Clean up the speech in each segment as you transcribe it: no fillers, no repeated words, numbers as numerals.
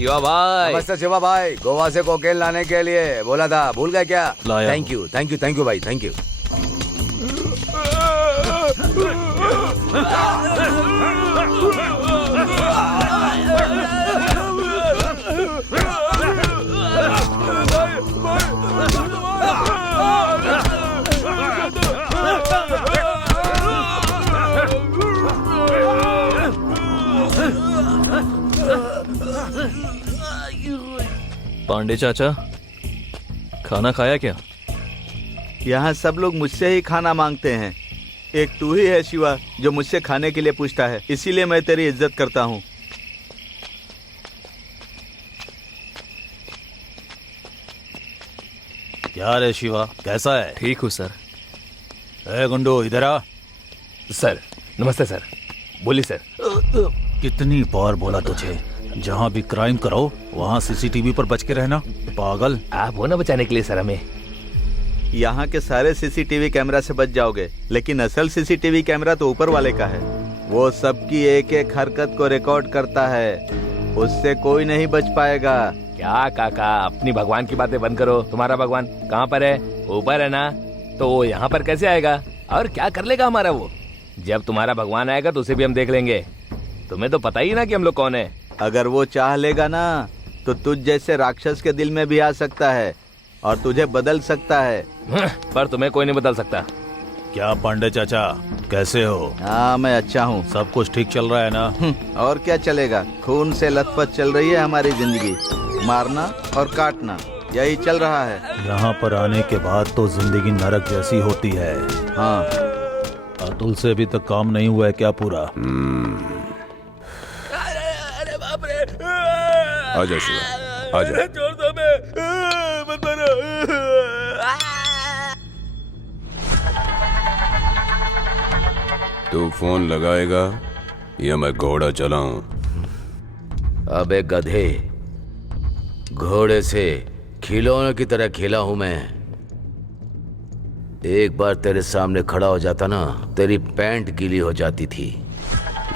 शिवा भाई। नमस्ते शिवा भाई, गोवा से कोकेन लाने के लिए बोला था, भूल गए क्या? लाया thank you thank you thank you भाई, थैंक यू। पांडे चाचा, खाना खाया क्या? यहाँ सब लोग मुझसे ही खाना मांगते हैं। एक तू ही है शिवा जो मुझसे खाने के लिए पूछता है, इसीलिए मैं तेरी इज्जत करता हूँ। क्या रे शिवा, कैसा है? ठीक हूँ सर। ए गुंडू, इधर आ। सर नमस्ते सर, बोलिए सर। कितनी बार बोला तुझे, जहाँ भी क्राइम करो वहाँ सीसीटीवी पर बच के रहना, पागल। आप हो ना बचाने के लिए सर हमें। यहाँ के सारे सीसीटीवी कैमरा से बच जाओगे, लेकिन असल सीसीटीवी कैमरा तो ऊपर वाले का है। वो सबकी एक एक हरकत को रिकॉर्ड करता है, उससे कोई नहीं बच पाएगा। क्या काका, अपनी भगवान की बातें बंद करो। तुम्हारा भगवान कहाँ पर है? ऊपर है ना, तो वो यहाँ पर कैसे आएगा और क्या कर लेगा हमारा वो? जब तुम्हारा भगवान आएगा तो उसे भी हम देख लेंगे। तुम्हें तो पता ही ना कि हम लोग कौन है। अगर वो चाह लेगा ना तो तुझ जैसे राक्षस के दिल में भी आ सकता है और तुझे बदल सकता है। पर तुम्हें कोई नहीं बदल सकता। क्या पांडे चाचा, कैसे हो? हाँ मैं अच्छा हूँ। सब कुछ ठीक चल रहा है ना? और क्या चलेगा, खून से लथपथ चल रही है हमारी जिंदगी। मारना और काटना, यही चल रहा है। यहाँ पर आने के बाद तो जिंदगी नरक जैसी होती है। हाँ, अतुल से अभी तक काम नहीं हुआ है क्या पूरा? अरे बाप रे, आजा शिवा, आजा। छोड़ दो, मैं मत मारो। तू फोन लगाएगा या मैं घोड़ा चलाऊं? अबे गधे, घोड़े से खिलौने की तरह खेला हूं मैं। एक बार तेरे सामने खड़ा हो जाता ना, तेरी पैंट गीली हो जाती थी।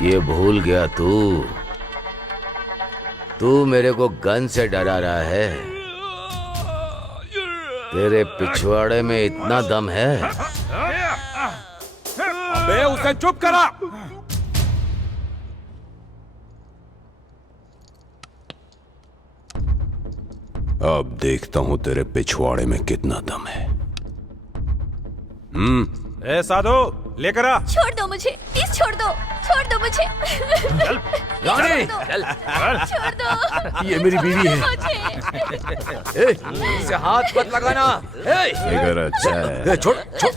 ये भूल गया तू? तू मेरे को गन से डरा रहा है? तेरे पिछवाड़े में इतना दम है? अबे उसे चुप करा। अब देखता हूं तेरे पिछवाड़े में कितना दम है। ए साधु, लेकर आ। छोड़ दो मुझे, प्लीज छोड़ दो मुझे। रानी, छोड़ दो। ये मेरी बीवी है। मुझे। इसे हाथ मत लगाना। फिगर अच्छा है। छोड़ छोड़।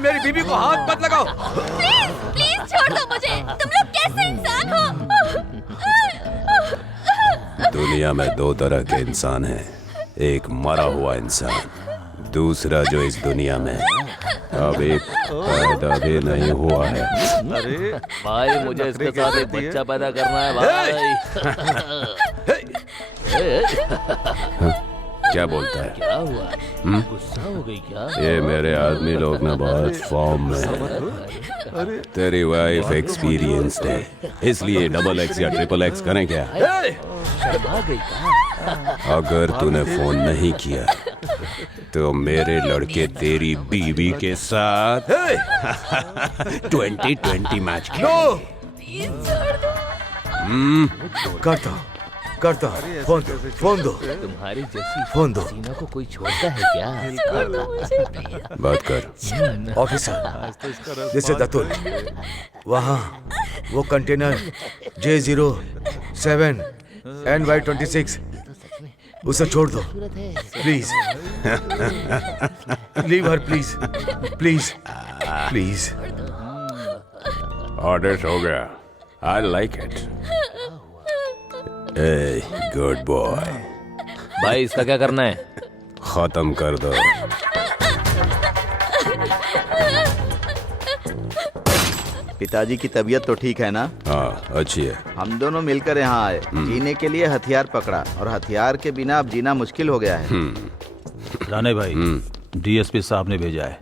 मेरी बीवी को हाथ मत लगाओ। प्लीज छोड़ दो मुझे। तुम लोग कैसे इंसान हो? दुनिया में दो तरह के इंसान हैं, एक मरा हुआ इंसान, दूसरा जो इस दुनिया में अभी पैदा भी नहीं हुआ है। अरे भाई मुझे इसके साथ एक बच्चा पैदा करना है भाई। क्या बोलता है? क्या हुआ? गुस्सा हो गई क्या? ये मेरे आदमी लोग ना बहुत फॉर्म में है। तेरी वाइफ एक्सपीरियंस्ड है, इसलिए डबल एक्स या ट्रिपल एक्स करें क्या? शर्मा गई क्या? अगर तूने फोन नहीं किया तो मेरे लड़के तेरी बीवी के साथ 2020 मैच खेलेंगे। प्लीज छोड़ दो। करता फोन दो तुम्हारी जैसी फोन दो। सीना को कोई छोड़ता है क्या? छोड़ दो मुझे प्लीज। बात कर। Officer, this is Atul. वहाँ वो कंटेनर J07 NY26, उसे छोड़ दो please. Leave her please please please. Order हो गया। I like it. A good boy, भाई इसका क्या करना है? खत्म कर दो। पिताजी की तबीयत तो ठीक है ना? हाँ अच्छी है। हम दोनों मिलकर यहाँ आए, जीने के लिए हथियार पकड़ा, और हथियार के बिना अब जीना मुश्किल हो गया है। राणे भाई, डीएसपी साहब ने भेजा है।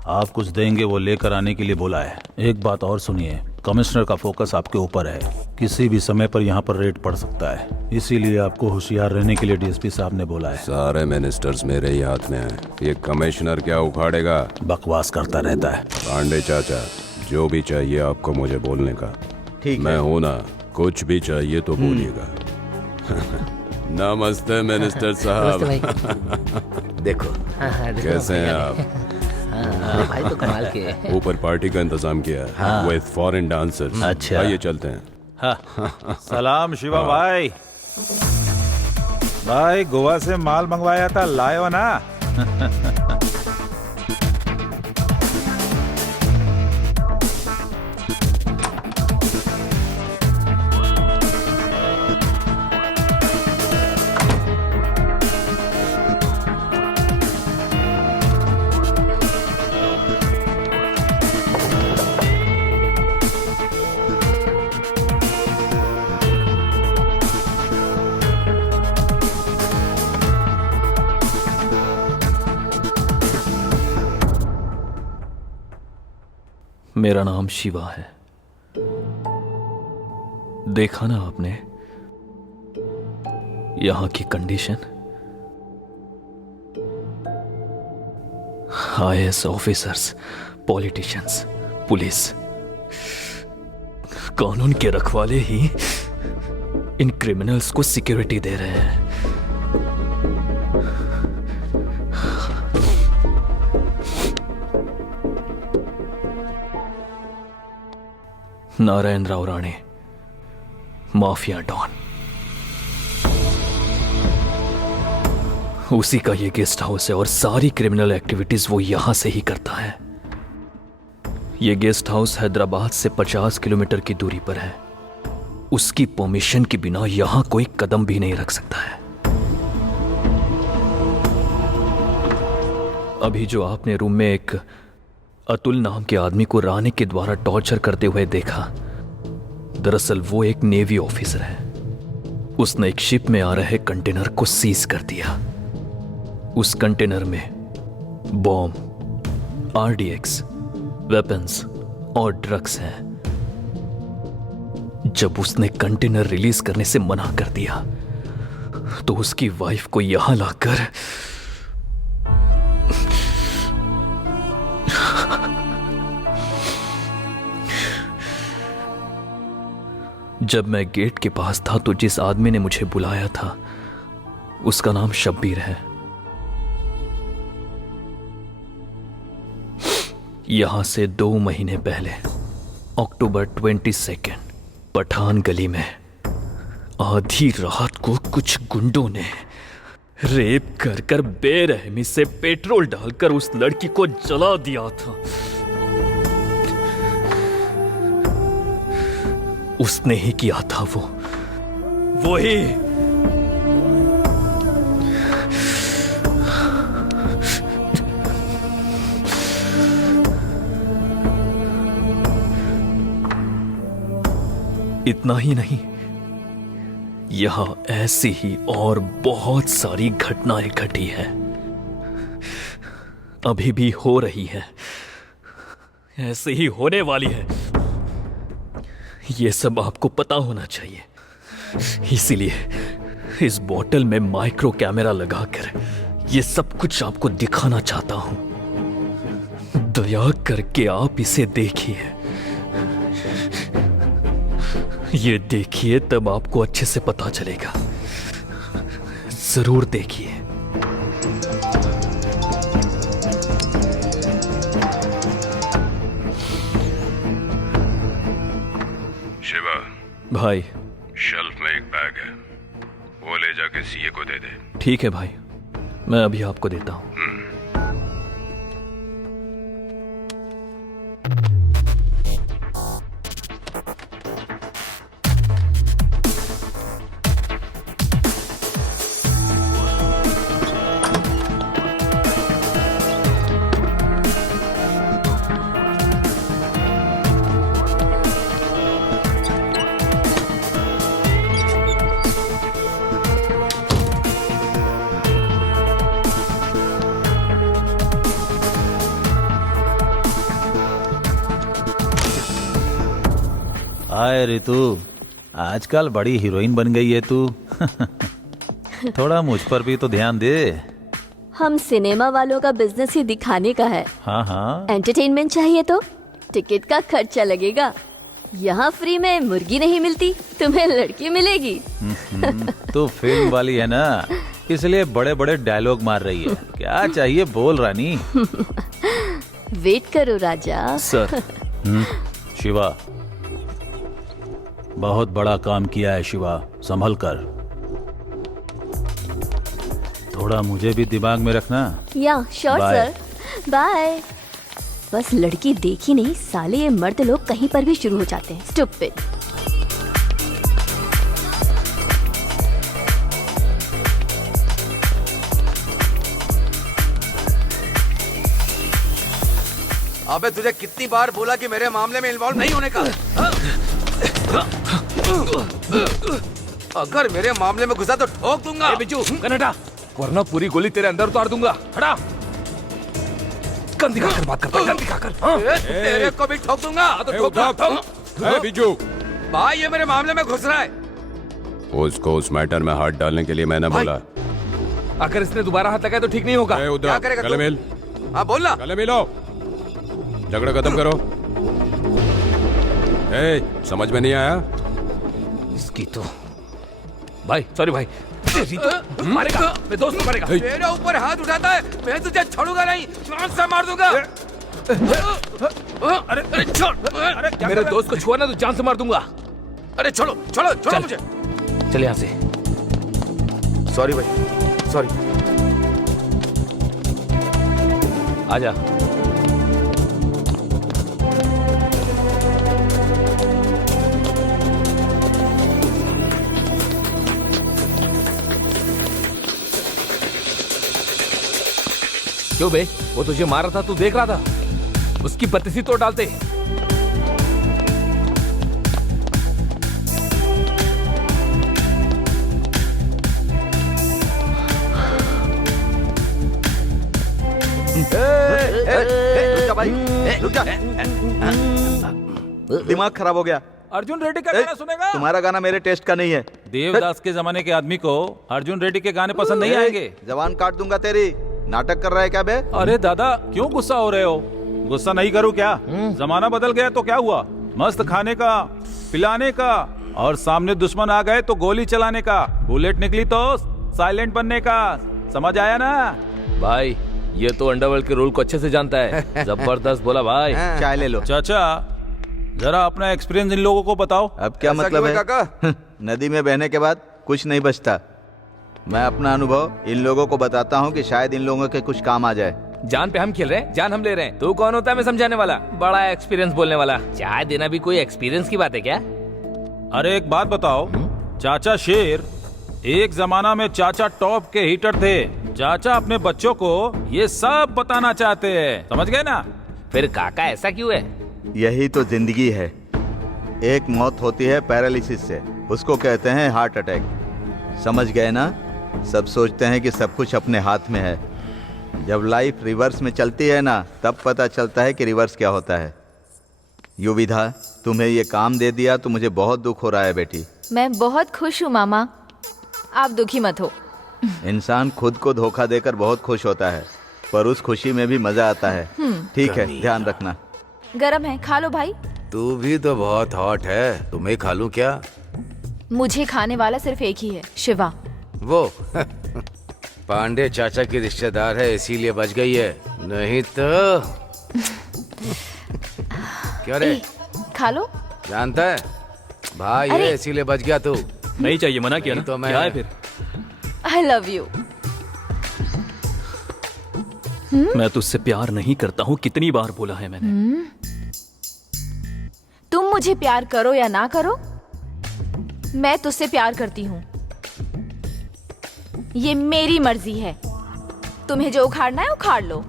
आप कुछ देंगे वो लेकर आने के लिए बोला है। एक बात और सुनिए, कमिश्नर का फोकस आपके ऊपर है। किसी भी समय पर यहाँ पर रेड पड़ सकता है, इसीलिए आपको होशियार रहने के लिए डीएसपी साहब ने बोला है। सारे मिनिस्टर्स मेरे ही हाथ में हैं। ये कमिश्नर क्या उखाड़ेगा? बकवास करता रहता है। पांडे चाचा, जो भी चाहिए आपको मुझे बोलने का। ठीक मैं है। हूं ना, कुछ भी चाहिए तो बोलिएगा। नमस्ते मिनिस्टर साहब। देखो कैसे हैं आप? भाई तो कमाल के हैं। ऊपर पार्टी का इंतजाम किया है विद फॉरेन डांसर्स। अच्छा। आइए चलते हैं। सलाम शिवा भाई। भाई गोवा से माल मंगवाया था, लाए हो ना? मेरा नाम शिवा है। देखा ना आपने यहां की condition. IAS officers, politicians, police, कानून के रखवाले ही इन क्रिमिनल्स को सिक्योरिटी दे रहे हैं। नारायण राव राणे, माफिया डॉन, उसी का ये गेस्ट हाउस है और सारी क्रिमिनल एक्टिविटीज वो यहां से ही करता है। ये गेस्ट हाउस हैदराबाद से 50 किलोमीटर की दूरी पर है। उसकी परमिशन के बिना यहां कोई कदम भी नहीं रख सकता है। अभी जो आपने रूम में एक अतुल नाम के आदमी को राणे के द्वारा टॉर्चर करते हुए देखा, दरअसल वो एक नेवी ऑफिसर है। उसने एक शिप में आ रहे कंटेनर को सीज कर दिया। उस कंटेनर में बॉम्ब, आरडीएक्स, वेपन्स और ड्रग्स हैं। जब उसने कंटेनर रिलीज करने से मना कर दिया तो उसकी वाइफ को यहां लाकर जब मैं गेट के पास था तो जिस आदमी ने मुझे बुलाया था उसका नाम शब्बीर है। यहां से 2 महीने पहले अक्टूबर 22 पठान गली में आधी रात को कुछ गुंडों ने रेप कर कर बेरहमी से पेट्रोल डालकर उस लड़की को जला दिया था। उसने ही किया था वो ही। इतना ही नहीं, यहां ऐसी ही और बहुत सारी घटनाएं घटी है, अभी भी हो रही है, ऐसे ही होने वाली है। ये सब आपको पता होना चाहिए। इसीलिए इस बोतल में माइक्रो कैमरा लगाकर ये सब कुछ आपको दिखाना चाहता हूं। दया करके आप इसे देखिए। ये देखिए, तब आपको अच्छे से पता चलेगा। जरूर देखिए। शिवा, भाई। शेल्फ में एक बैग है, वो ले जाके सीए को दे दे। ठीक है भाई, मैं अभी आपको देता हूं। हाय रितु, आजकल बड़ी हीरोइन बन गई है तू। थोड़ा मुझ पर भी तो ध्यान दे। हम सिनेमा वालों का बिजनेस ही दिखाने का है। हाँ हाँ, एंटरटेनमेंट चाहिए तो टिकट का खर्चा लगेगा। यहाँ फ्री में मुर्गी नहीं मिलती, तुम्हें लड़की मिलेगी। तू फिल्म वाली है ना, इसलिए बड़े बड़े डायलॉग मार रही है। क्या चाहिए बोल रानी। वेट करो राजा। सर, शिवा, बहुत बड़ा काम किया है शिवा, संभल कर। थोड़ा मुझे भी दिमाग में रखना। या श्योर Bye. Sir, bye. बस लड़की देखी नहीं, साले ये मर्द लोग कहीं पर भी शुरू हो जाते हैं। स्टूपिड। अबे तुझे कितनी बार बोला कि मेरे मामले में इन्वॉल्व नहीं होने का? अगर मेरे मामले में घुसा तो ठोक दूंगा। बिजू कनाडा, वरना पूरी गोली तेरे अंदर उतार दूंगा। हटा। गन दिखाकर बात करता है, गन दिखाकर। तेरे को भी ठोक दूंगा। तो ठोक। बिजू, भाई ये मेरे मामले में घुस रहा है। उसको उस मैटर में हाथ डालने के लिए मैंने बोला। अगर इसने दोबारा हाथ लगाया तो ठीक नहीं होगा। क्या करेगा गले तू? मिल, हाँ बोलना। गले मिलो, झगड़ा खत्म करो। समझ में नहीं आया? इसकी तो भाई, सॉरी भाई। तो मारेगा, मेरे दोस्त को मारेगा। मेरे ऊपर हाथ उठाता है, मैं तुझे छोड़ूंगा नहीं, जान से मार दूंगा। अरे छोड़। मेरे दोस्त को छुआ ना तो जान से मार दूंगा। अरे छोड़ो छोड़ो छोड़ो चल। मुझे। चल यहाँ से। सॉरी भाई, सॉरी। आजा। क्यों बे, वो तुझे मार रहा था, तू देख रहा था? उसकी बत्तीसी तोड़ डालते। रुक जा भाई, रुक जा। दिमाग खराब हो गया। अर्जुन रेड्डी का गाना सुनेगा? तुम्हारा गाना मेरे टेस्ट का नहीं है। देवदास के जमाने के आदमी को अर्जुन रेड्डी के गाने पसंद नहीं आएंगे। जवान काट दूंगा तेरी। नाटक कर रहा है क्या बे? अरे दादा, क्यों गुस्सा हो रहे हो? गुस्सा नहीं करूं क्या? जमाना बदल गया तो क्या हुआ? मस्त खाने का, पिलाने का, और सामने दुश्मन आ गए तो गोली चलाने का, बुलेट निकली तो साइलेंट बनने का। समझ आया ना? भाई ये तो अंडरवर्ल्ड के रूल को अच्छे से जानता है। जबरदस्त बोला भाई। चाय ले लो। चाचा, जरा अपना एक्सपीरियंस इन लोगों को बताओ। अब क्या ऐसा मतलब क्यों है? है काका? नदी में बहने के बाद कुछ नहीं बचता। मैं अपना अनुभव इन लोगों को बताता हूँ कि शायद इन लोगों के कुछ काम आ जाए। जान पे हम खेल रहे हैं, जान हम ले रहे हैं। तू कौन होता है मैं समझाने वाला? बड़ा एक्सपीरियंस बोलने वाला। चाय देना भी कोई एक्सपीरियंस की बात है क्या? अरे एक बात बताओ, चाचा शेर, एक जमाना में चाचा टॉप के हीटर थे। चाचा अपने बच्चों को ये सब बताना चाहते हैं, समझ गए ना? फिर काका ऐसा क्यों है? यही तो जिंदगी है। एक मौत होती है पैरालिसिस से, उसको कहते हैं हार्ट अटैक। समझ गए ना? सब सोचते हैं कि सब कुछ अपने हाथ में है। जब लाइफ रिवर्स में चलती है ना, तब पता चलता है कि रिवर्स क्या होता है। युविधा, तुम्हें ये काम दे दिया तो मुझे बहुत दुख हो रहा है बेटी। मैं बहुत खुश हूँ मामा, आप दुखी मत हो। इंसान खुद को धोखा देकर बहुत खुश होता है, पर उस खुशी में भी मजा आता है। ठीक है, ध्यान रखना। गरम है, खा लो भाई। तू भी तो बहुत हॉट है, तुम्हें खा लूं क्या? मुझे खाने वाला सिर्फ एक ही है, शिवा। वो पांडे चाचा की रिश्तेदार है, इसीलिए बच गई है, नहीं तो क्या रे? खा लो। जानता है भाई अरे! है, इसीलिए बच गया तू। नहीं चाहिए, मना किया ना। तो मैं- क्या है फिर? I love you. मैं तुझसे प्यार नहीं करता हूँ, कितनी बार बोला है मैंने। तुम मुझे प्यार करो या ना करो, मैं तुझसे प्यार करती हूँ। ये मेरी मर्जी है। तुम्हें जो उखाड़ना है उखाड़ लो।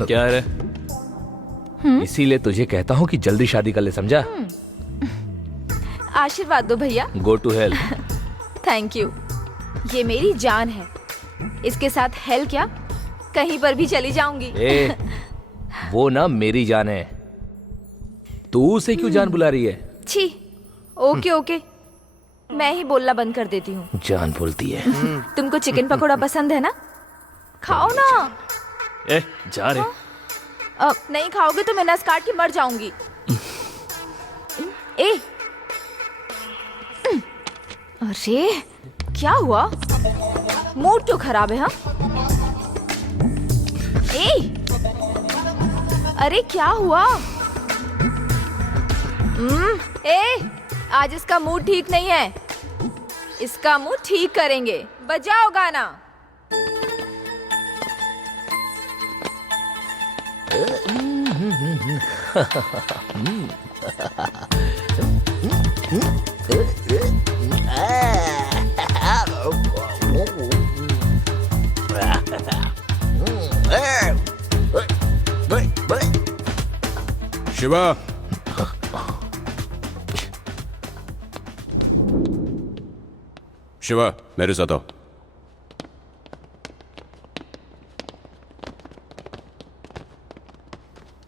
क्या है रे? इसीलिए तुझे कहता हूँ कि जल्दी शादी कर ले, समझा? आशीर्वाद दो भैया। Go to hell. Thank you. ये मेरी जान है, इसके साथ हेल क्या, कहीं पर भी चली जाऊंगी। ए, वो ना मेरी जान है। तू उसे क्यों जान बुला रही है? छी, ओके ओके, मैं ही बोलना बंद कर देती हूँ। जान बोलती है। तुमको चिकन पकोड़ा पसंद है ना? खाओ ना। ए जा रे। नहीं खाओगे तो मैं नस काट के मर जाऊंगी। ए, अरे क्या हुआ? मूड तो खराब है। हाँ, ए, अरे क्या हुआ? ए, आज इसका मूड ठीक नहीं है। इसका मूड ठीक करेंगे। बजाओ गाना। शिवा, शिवा मेरे साथ आओ।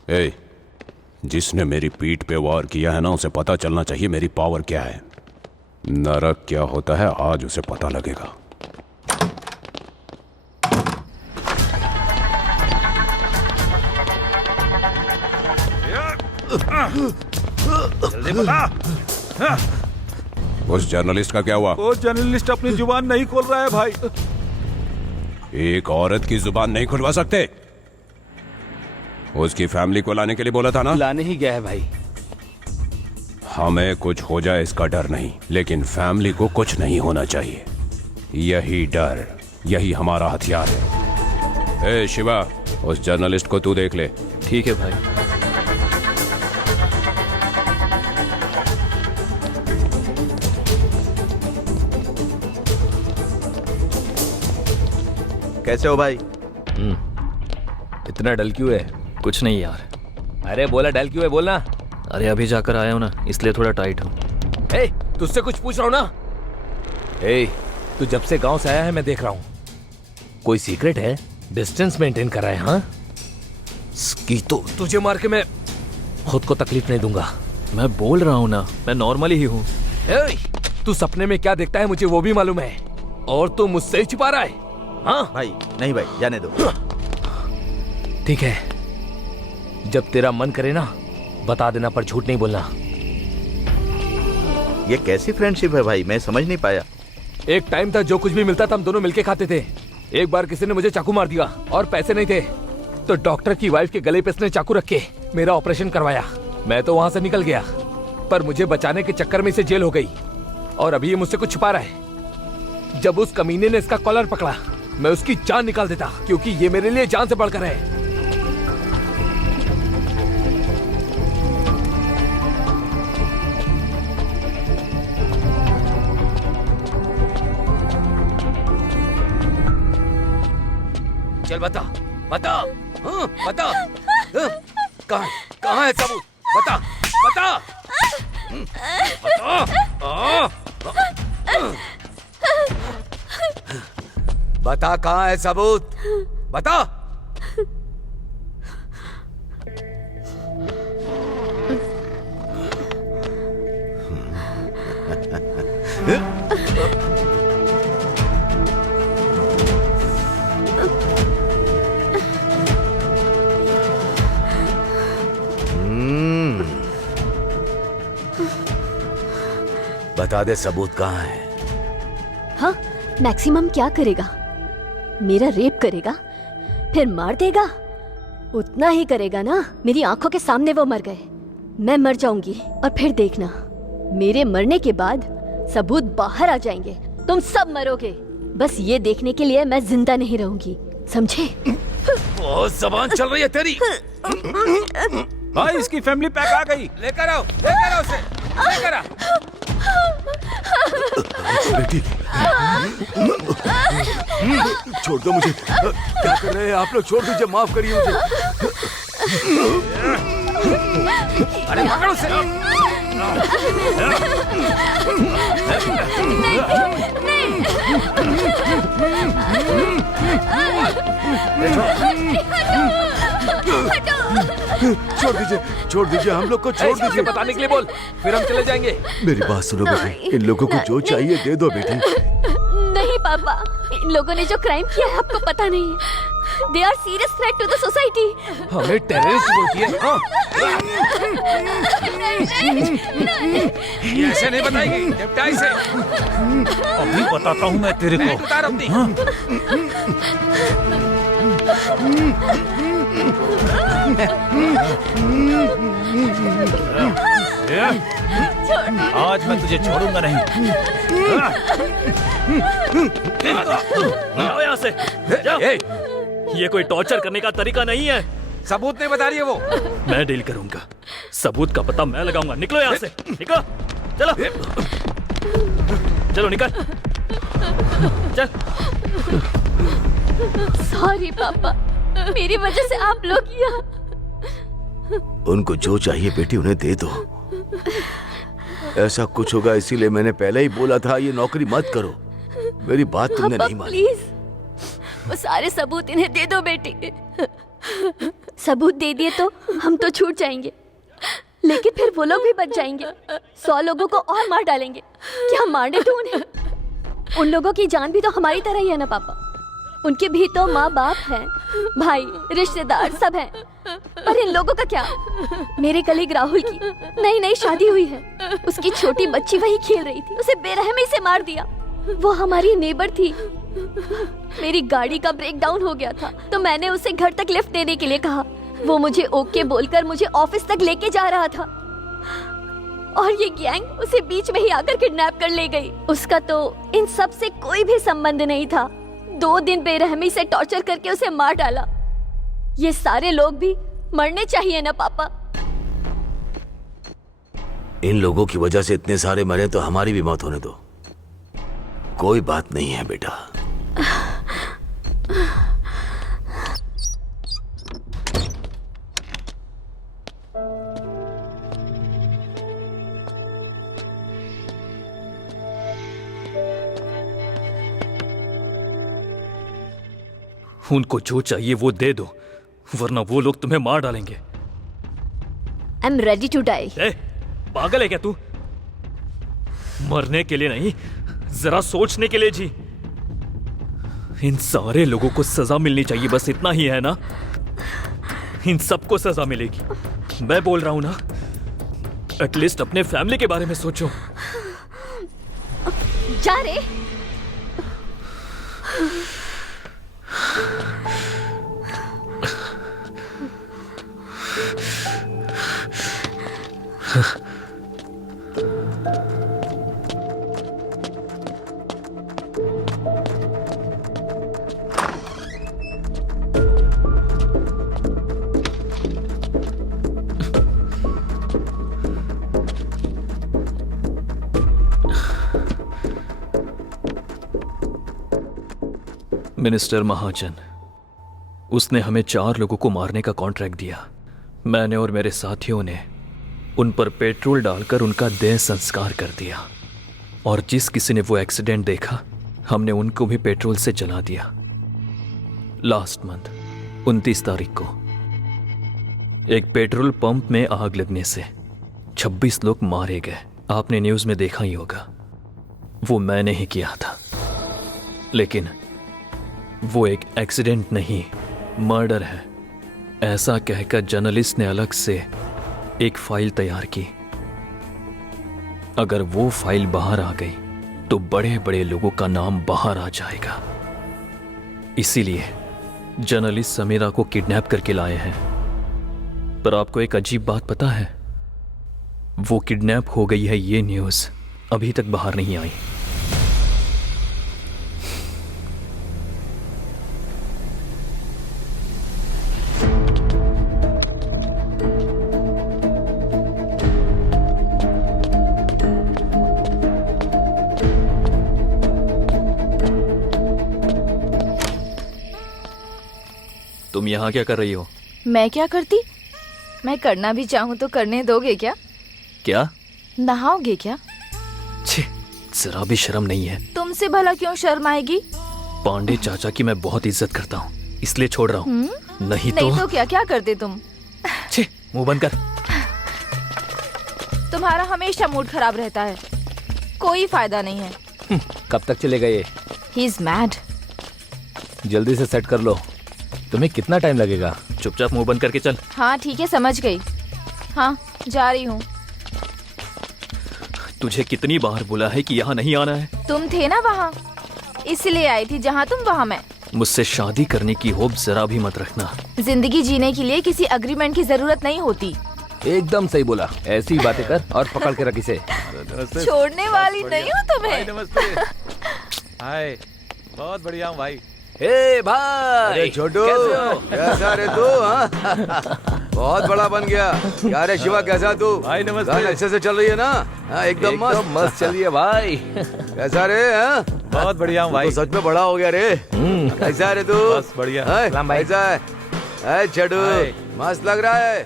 ए, जिसने मेरी पीठ पे वार किया है ना, उसे पता चलना चाहिए मेरी पावर क्या है। नरक क्या होता है आज उसे पता लगेगा। जल्दी बता। उस जर्नलिस्ट का क्या हुआ? वो जर्नलिस्ट अपनी जुबान नहीं खोल रहा है भाई। एक औरत की जुबान नहीं खुलवा सकते? उसकी फैमिली को लाने के लिए बोला था ना? लाने ही गया है भाई। हमें कुछ हो जाए इसका डर नहीं, लेकिन फैमिली को कुछ नहीं होना चाहिए। यही डर, यही हमारा हथियार है। ए शिवा, उस जर्नलिस्ट को तू देख ले। ठीक है भाई। कैसे हो भाई? इतना डल क्यों है? कुछ नहीं यार। अरे बोला डल क्यों है, बोलना। अरे अभी जाकर आया हूँ ना, इसलिए थोड़ा टाइट हूँ। ए, तुझसे कुछ पूछ रहा हूँ ना। ए, तू जब से गांव से आया है मैं देख रहा हूँ, कोई सीक्रेट है? डिस्टेंस मेंटेन कर रहा है? हाँ, इसकी तो तुझे मार के मैं खुद को तकलीफ नहीं दूंगा। मैं बोल रहा हूँ ना, मैं नॉर्मली ही हूँ। तू सपने में क्या देखता है मुझे वो भी मालूम है, और तू मुझसे ही छिपा रहा है। हाँ भाई नहीं भाई, जाने दो। ठीक है, जब तेरा मन करे ना बता देना, पर झूठ नहीं बोलना। ये कैसी फ्रेंडशिप है भाई, मैं समझ नहीं पाया। एक टाइम था जो कुछ भी मिलता था हम दोनों मिलके खाते थे। एक बार किसी ने मुझे चाकू मार दिया और पैसे नहीं थे, तो डॉक्टर की वाइफ के गले पे इसने चाकू रख के मेरा ऑपरेशन करवाया। मैं तो वहां से निकल गया, पर मुझे बचाने के चक्कर में इसे जेल हो गई, और अभी ये मुझसे कुछ छुपा रहा है। जब उस कमीने ने इसका कॉलर पकड़ा, मैं उसकी जान निकाल देता, क्योंकि ये मेरे लिए जान से बढ़कर है। चल बता बता, हाँ, बता, हाँ, कहाँ है सबूत? बता बता, बता, बता कहाँ है सबूत? बता। बता दे सबूत कहाँ है। हाँ, मैक्सिमम क्या करेगा? मेरा रेप करेगा, फिर मार देगा। उतना ही करेगा ना, मेरी आंखों के सामने वो मर गए, मैं मर जाऊंगी, और फिर देखना मेरे मरने के बाद सबूत बाहर आ जाएंगे, तुम सब मरोगे। बस ये देखने के लिए मैं जिंदा नहीं रहूंगी, समझे? बहुत जबान चल रही है तेरी। भाई इसकी फैमिली पैक आ गई। लेकर आओ उसे, लेकर आ। बेटी, छोड़ दो मुझे। क्या कर रहे हैं आप लोग? छोड़ दीजिए, माफ करिए मुझे। अरे पकड़ो उसे। छोड़ दीजिए हम लोग को छोड़ मुझे दीजिए। बताने के लिए बोल, फिर हम चले जाएंगे। मेरी बात सुनो बेटी, इन लोगों को जो चाहिए दे दो बेटी। नहीं पापा, इन लोगों ने जो क्राइम किया है आपको पता नहीं है। They are serious threat to the society. हमें टेररिस्ट बोलती है। हाँ। ये ऐसे नहीं बताएगी, निपटा इसे। अभी बताता हूँ मैं तेरे बैग को। उतार अपनी। आज मैं तुझे छोड़ूंगा नहीं। जाओ यहाँ से, जाओ। ये कोई टॉर्चर करने का तरीका नहीं है। सबूत नहीं बता रही है वो। मैं डील करूंगा, सबूत का पता मैं लगाऊंगा। निकलो यहाँ से, निकलो। चलो चलो निकल, चल। सॉरी पापा, मेरी वजह से आप लोग यहाँ। उनको जो चाहिए बेटी उन्हें दे दो। ऐसा कुछ होगा इसीलिए मैंने पहले ही बोला था ये नौकरी मत करो। मेरी बात तुमने पापा नहीं मानी। प्लीज, वो सारे सबूत इन्हें दे दो बेटी। सबूत दे दिए तो हम तो छूट जाएंगे, लेकिन फिर वो लोग भी बच जाएंगे। 100 लोगों को और मार डालेंगे। क्या मारने दो उन्हें? उन लोगों की जान भी तो हमारी तरह ही है ना पापा। उनके भी तो माँ बाप हैं, भाई रिश्तेदार सब हैं। पर इन लोगों का क्या? मेरे कलीग राहुल की नई नई शादी हुई है, उसकी छोटी बच्ची वही खेल रही थी, उसे बेरहमी से मार दिया। वो हमारी नेबर थी। मेरी गाड़ी का ब्रेक डाउन हो गया था तो मैंने उसे घर तक लिफ्ट देने के लिए कहा। वो मुझे ओके बोलकर मुझे ऑफिस तक लेके जा रहा था और ये गैंग उसे बीच में ही आकर किडनैप कर ले गई। उसका तो इन सब से कोई भी संबंध नहीं था। 2 दिन बेरहमी से टॉर्चर करके उसे मार डाला। ये सारे लोग भी मरने चाहिए ना पापा। इन लोगों की वजह से इतने सारे मरे तो हमारी भी मौत होने दो। कोई बात नहीं है बेटा। उनको जो चाहिए वो दे दो, वरना वो लोग तुम्हें मार डालेंगे। I am ready to die. ए, पागल है क्या तू? मरने के लिए नहीं, जरा सोचने के लिए जी। इन सारे लोगों को सजा मिलनी चाहिए, बस इतना ही है ना? इन सबको सजा मिलेगी। मैं बोल रहा हूं ना, एटलीस्ट अपने फैमिली के बारे में सोचो। जा रे। मिनिस्टर महाजन, उसने हमें 4 लोगों को मारने का कॉन्ट्रैक्ट दिया। मैंने और मेरे साथियों ने उन पर पेट्रोल डालकर उनका देह संस्कार कर दिया, और जिस किसी ने वो एक्सीडेंट देखा हमने उनको भी पेट्रोल से जला दिया। लास्ट मंथ 29 तारीख को एक पेट्रोल पंप में आग लगने से 26 लोग मारे गए। आपने न्यूज़ में देखा ही होगा। वो मैंने ही किया था, लेकिन वो एक एक्सीडेंट नहीं, मर्डर है, ऐसा कहकर जर्नलिस्ट ने अलग से एक फाइल तैयार की। अगर वो फाइल बाहर आ गई तो बड़े बड़े लोगों का नाम बाहर आ जाएगा। इसीलिए जर्नलिस्ट समीरा को किडनैप करके लाए हैं। पर आपको एक अजीब बात पता है? वो किडनैप हो गई है, ये न्यूज़ अभी तक बाहर नहीं आई। तुम यहाँ क्या कर रही हो? मैं क्या करती? मैं करना भी चाहूँ तो करने दोगे क्या? क्या? नहाओगे क्या? छी, जरा भी शर्म नहीं है। तुमसे भला क्यों शर्म आएगी? पांडे चाचा की मैं बहुत इज्जत करता हूँ, इसलिए छोड़ रहा हूँ। नहीं नहीं तो क्या क्या करते तुम? छी, मुंह बंद कर। तुम्हारा हमेशा मूड खराब रहता है, कोई फायदा नहीं है। कब तक चलेगा ये? He is mad. जल्दी से सेट कर लो। तुम्हें कितना टाइम लगेगा? चुपचाप मुंह बंद करके चल। हाँ ठीक है, समझ गई। हाँ जा रही हूँ। तुझे कितनी बार बोला है कि यहाँ नहीं आना है? तुम थे ना वहाँ, इसलिए आई थी। जहाँ तुम वहाँ मैं। मुझसे शादी करने की होप जरा भी मत रखना। जिंदगी जीने के लिए किसी अग्रीमेंट की जरूरत नहीं होती। एकदम सही बोला। ऐसी ही बातें कर और पकड़ के रख इसे। छोड़ने वाली नहीं हूँ तुम्हें। नमस्ते। हाय, बहुत बढ़िया हूँ भाई। हे भाई, अरे छोटू, कैसे हो? कैसा रे तू? हाँ? बहुत बड़ा बन गया। क्या रे शिवा, कैसा तू? भाई, नमस्ते। गाड़ी अच्छे से चल रही है ना? हाँ, एकदम एकदम मस्त चलिए भाई। कैसा रे? हाँ? बहुत बढ़िया हूँ तू भाई। तो सच में बड़ा हो गया रे। कैसा रे तू? बस बढ़िया। हाँ? सलाम भाई। कैसा है? है छोटू, हाय। मस्त लग रहा है।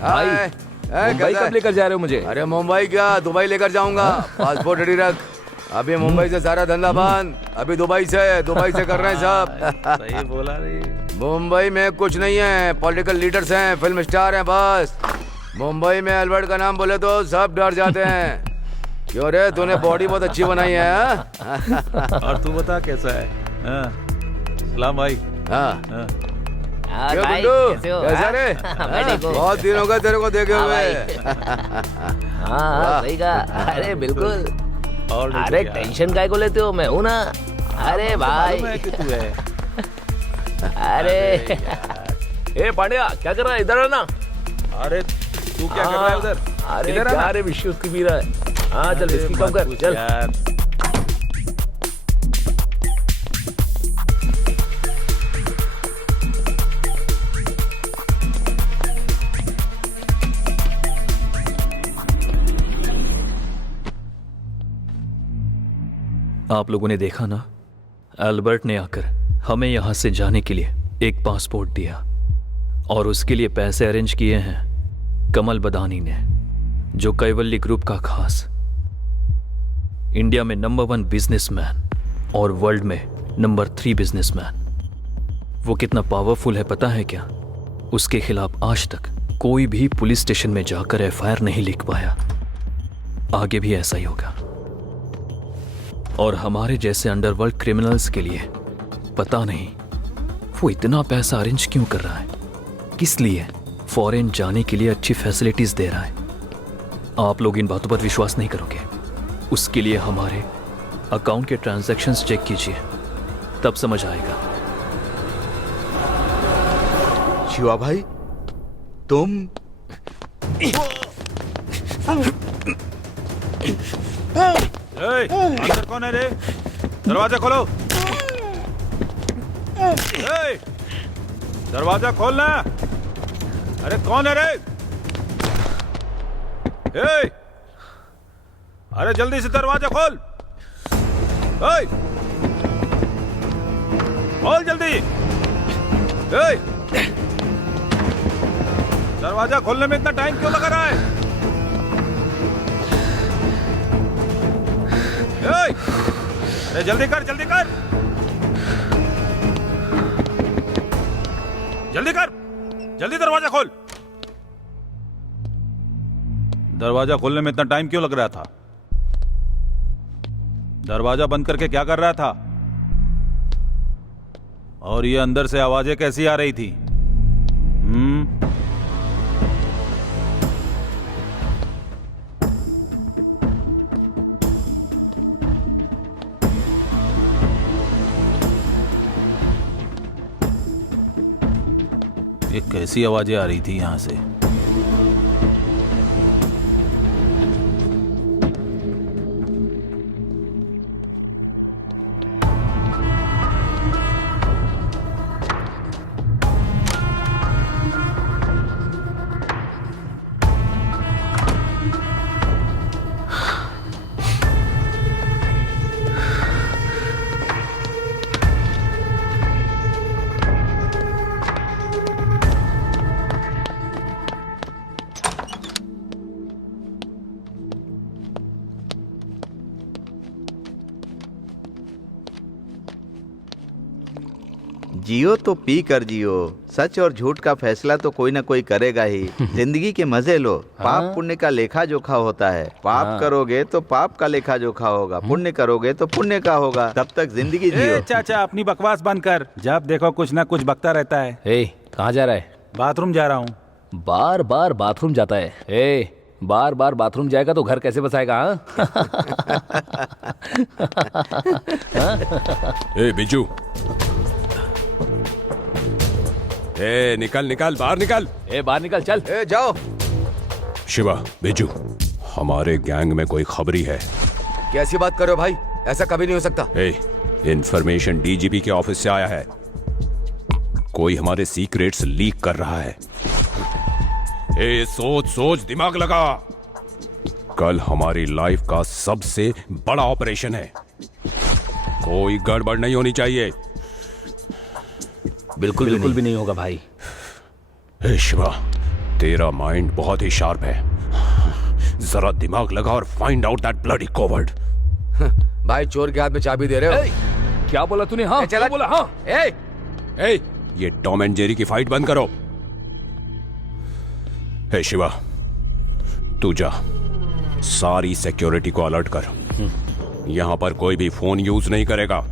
भाई, हाय। है, मुंबई कैसा है? कब लेकर जा रहे हो मुझे? अरे मुंबई क्या, दुबई लेकर जाऊंगा। पासपोर्ट रेडी रख। अभी मुंबई से सारा धंधा बंद, अभी दुबई से कर रहे हैं सब। सही बोला रे। मुंबई में कुछ नहीं है, पॉलिटिकल लीडर्स हैं, फिल्म स्टार हैं बस। मुंबई में अल्बर्ट का नाम बोले तो सब डर जाते हैं। क्यों रे, तूने बॉडी बहुत अच्छी बनाई है। हाँ? और तू बता कैसा है? हाँ। सलाम भाई। हाँ। हाँ। क्यों गुड्डू, कैसा रे? हाँ, बहुत दिन हो गए तेरे को देखे हुए। हाँ सही कहा। अरे बिल्कुल। और नहीं अरे तो क्या? टेंशन काय को लेते हो? मैं हूँ ना। अरे भाई। मालूम है कि तू है। अरे ए पांड्या, क्या कर रहा है? इधर है ना। अरे तू क्या कर रहा है उधर? अरे इधर है क्या ना? रे, विश्व उसकी पी रहा है। हाँ चल, इसकी कम कर। चल यार। आप लोगों ने देखा ना, अल्बर्ट ने आकर हमें यहाँ से जाने के लिए एक पासपोर्ट दिया और उसके लिए पैसे अरेंज किए हैं कमल बदानी ने, जो कैवल्ली ग्रुप का खास, इंडिया में नंबर 1 बिजनेसमैन और वर्ल्ड में नंबर 3 बिजनेसमैन। वो कितना पावरफुल है पता है क्या? उसके खिलाफ आज तक कोई भी पुलिस स्टेशन में जाकर एफआईआर नहीं लिख पाया। आगे भी ऐसा ही होगा। और हमारे जैसे अंडरवर्ल्ड क्रिमिनल्स के लिए पता नहीं वो इतना पैसा अरेंज क्यों कर रहा है, किस लिए फॉरेन जाने के लिए अच्छी फैसिलिटीज दे रहा है। आप लोग इन बातों पर विश्वास नहीं करोगे। उसके लिए हमारे अकाउंट के ट्रांजैक्शंस चेक कीजिए, तब समझ आएगा। शिवा भाई, तुम अंदर कौन है रे? दरवाजा खोलो। दरवाजा खोलना। अरे कौन है रे? अरे जल्दी से दरवाजा खोल। खोल जल्दी। दरवाजा खोलने में इतना टाइम क्यों लगा रहा है? अरे जल्दी कर, जल्दी कर, जल्दी कर, जल्दी दरवाजा खोल। दरवाजा खोलने में इतना टाइम क्यों लग रहा था? दरवाजा बंद करके क्या कर रहा था? और ये अंदर से आवाजें कैसी आ रही थी? ये कैसी आवाजें आ रही थी यहां से? जियो तो पी कर जियो, सच और झूठ का फैसला तो कोई ना कोई करेगा ही। जिंदगी के मजे लो। पाप पुण्य का लेखा जोखा होता है। पाप करोगे तो पाप का लेखा जोखा होगा, पुण्य करोगे तो पुण्य का होगा। तब तक जिंदगी जियो। चाचा अपनी बकवास बंद कर, जब देखो कुछ ना कुछ बकता रहता है। ए, कहाँ जा रहा है? बाथरूम जा रहा हूँ। बार बार बाथरूम जाता है। ए, बार बार बाथरूम जाएगा तो घर कैसे बसाएगा? ए बिजू, ए निकल निकल, बाहर निकल। ए, बाहर निकल, चल। ए जाओ। शिवा, बिजू, हमारे गैंग में कोई खबरी है। कैसी बात कर रहे हो भाई? ऐसा कभी नहीं हो सकता। ए, इंफॉर्मेशन डीजीपी के ऑफिस से आया है। कोई हमारे सीक्रेट्स लीक कर रहा है। ए, सोच सोच, दिमाग लगा। कल हमारी लाइफ का सबसे बड़ा ऑपरेशन है। कोई गड़बड़ नहीं होनी चाहिए। बिल्कुल भी नहीं होगा भाई। ए शिवा, तेरा माइंड बहुत ही शार्प है। जरा दिमाग लगा और find out that bloody coward. भाई चोर के हाथ में चाबी दे रहे हो? क्या बोला तूने? हाँ, चला क्या बोला? हाँ। ए, ये टॉम एंड जेरी की फाइट बंद करो। हे शिवा, तू जा, सारी सिक्योरिटी को अलर्ट कर। यहां पर कोई भी फोन यूज नहीं करेगा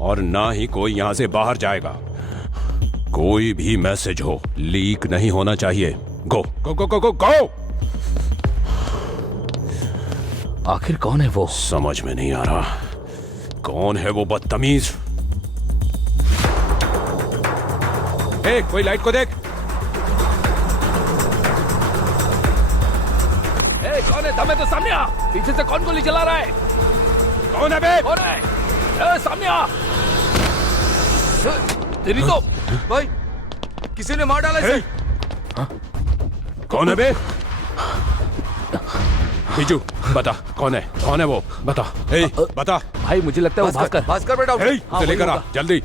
और ना ही कोई यहां से बाहर जाएगा। कोई भी मैसेज हो लीक नहीं होना चाहिए। गो गो गो गो गो गो। आखिर कौन है वो? समझ में नहीं आ रहा। कौन है वो बदतमीज? ए, कोई लाइट को देख। ए, कौन है? दम है तो सामने आ। पीछे से कौन गोली चला रहा है? कौन है बे? कौन है? ए, सामने आ। तेरी तो भाई किसी ने मार डाला इसे। कौन है बे? बिजू, बता कौन है? कौन है वो? बता। ए, बता। भाई, मुझे लगता है वो भास्कर। भास्कर बेटा उठो। ए, लेकर आ जल्दी।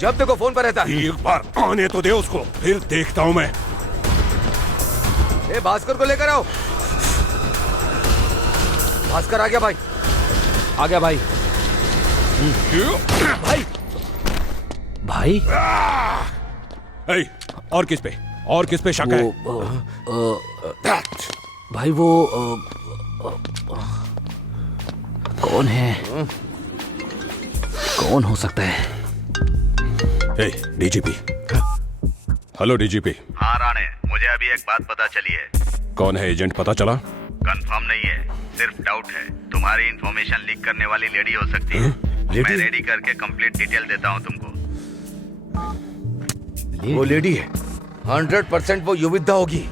जब देखो फोन पर रहता है। एक बार आने तो दे उसको, फिर देखता हूं मैं। ए, भास्कर को लेकर आओ। भास्कर आ गया भाई। आ गया भाई। भाई, भाई, ए, और किस पे शक है? भाई वो कौन है? कौन हो सकता है? ए, डीजीपी। Hello DGP. हाँ राणे, मुझे अभी एक बात पता चली है। कौन है एजेंट पता चला? कंफर्म नहीं है, सिर्फ डाउट है। तुम्हारी इंफॉर्मेशन लीक करने वाली लेडी हो सकती है। मैं रेडी करके कंप्लीट डिटेल देता हूँ तुमको। वो लेडी है। 100% वो युविधा होगी।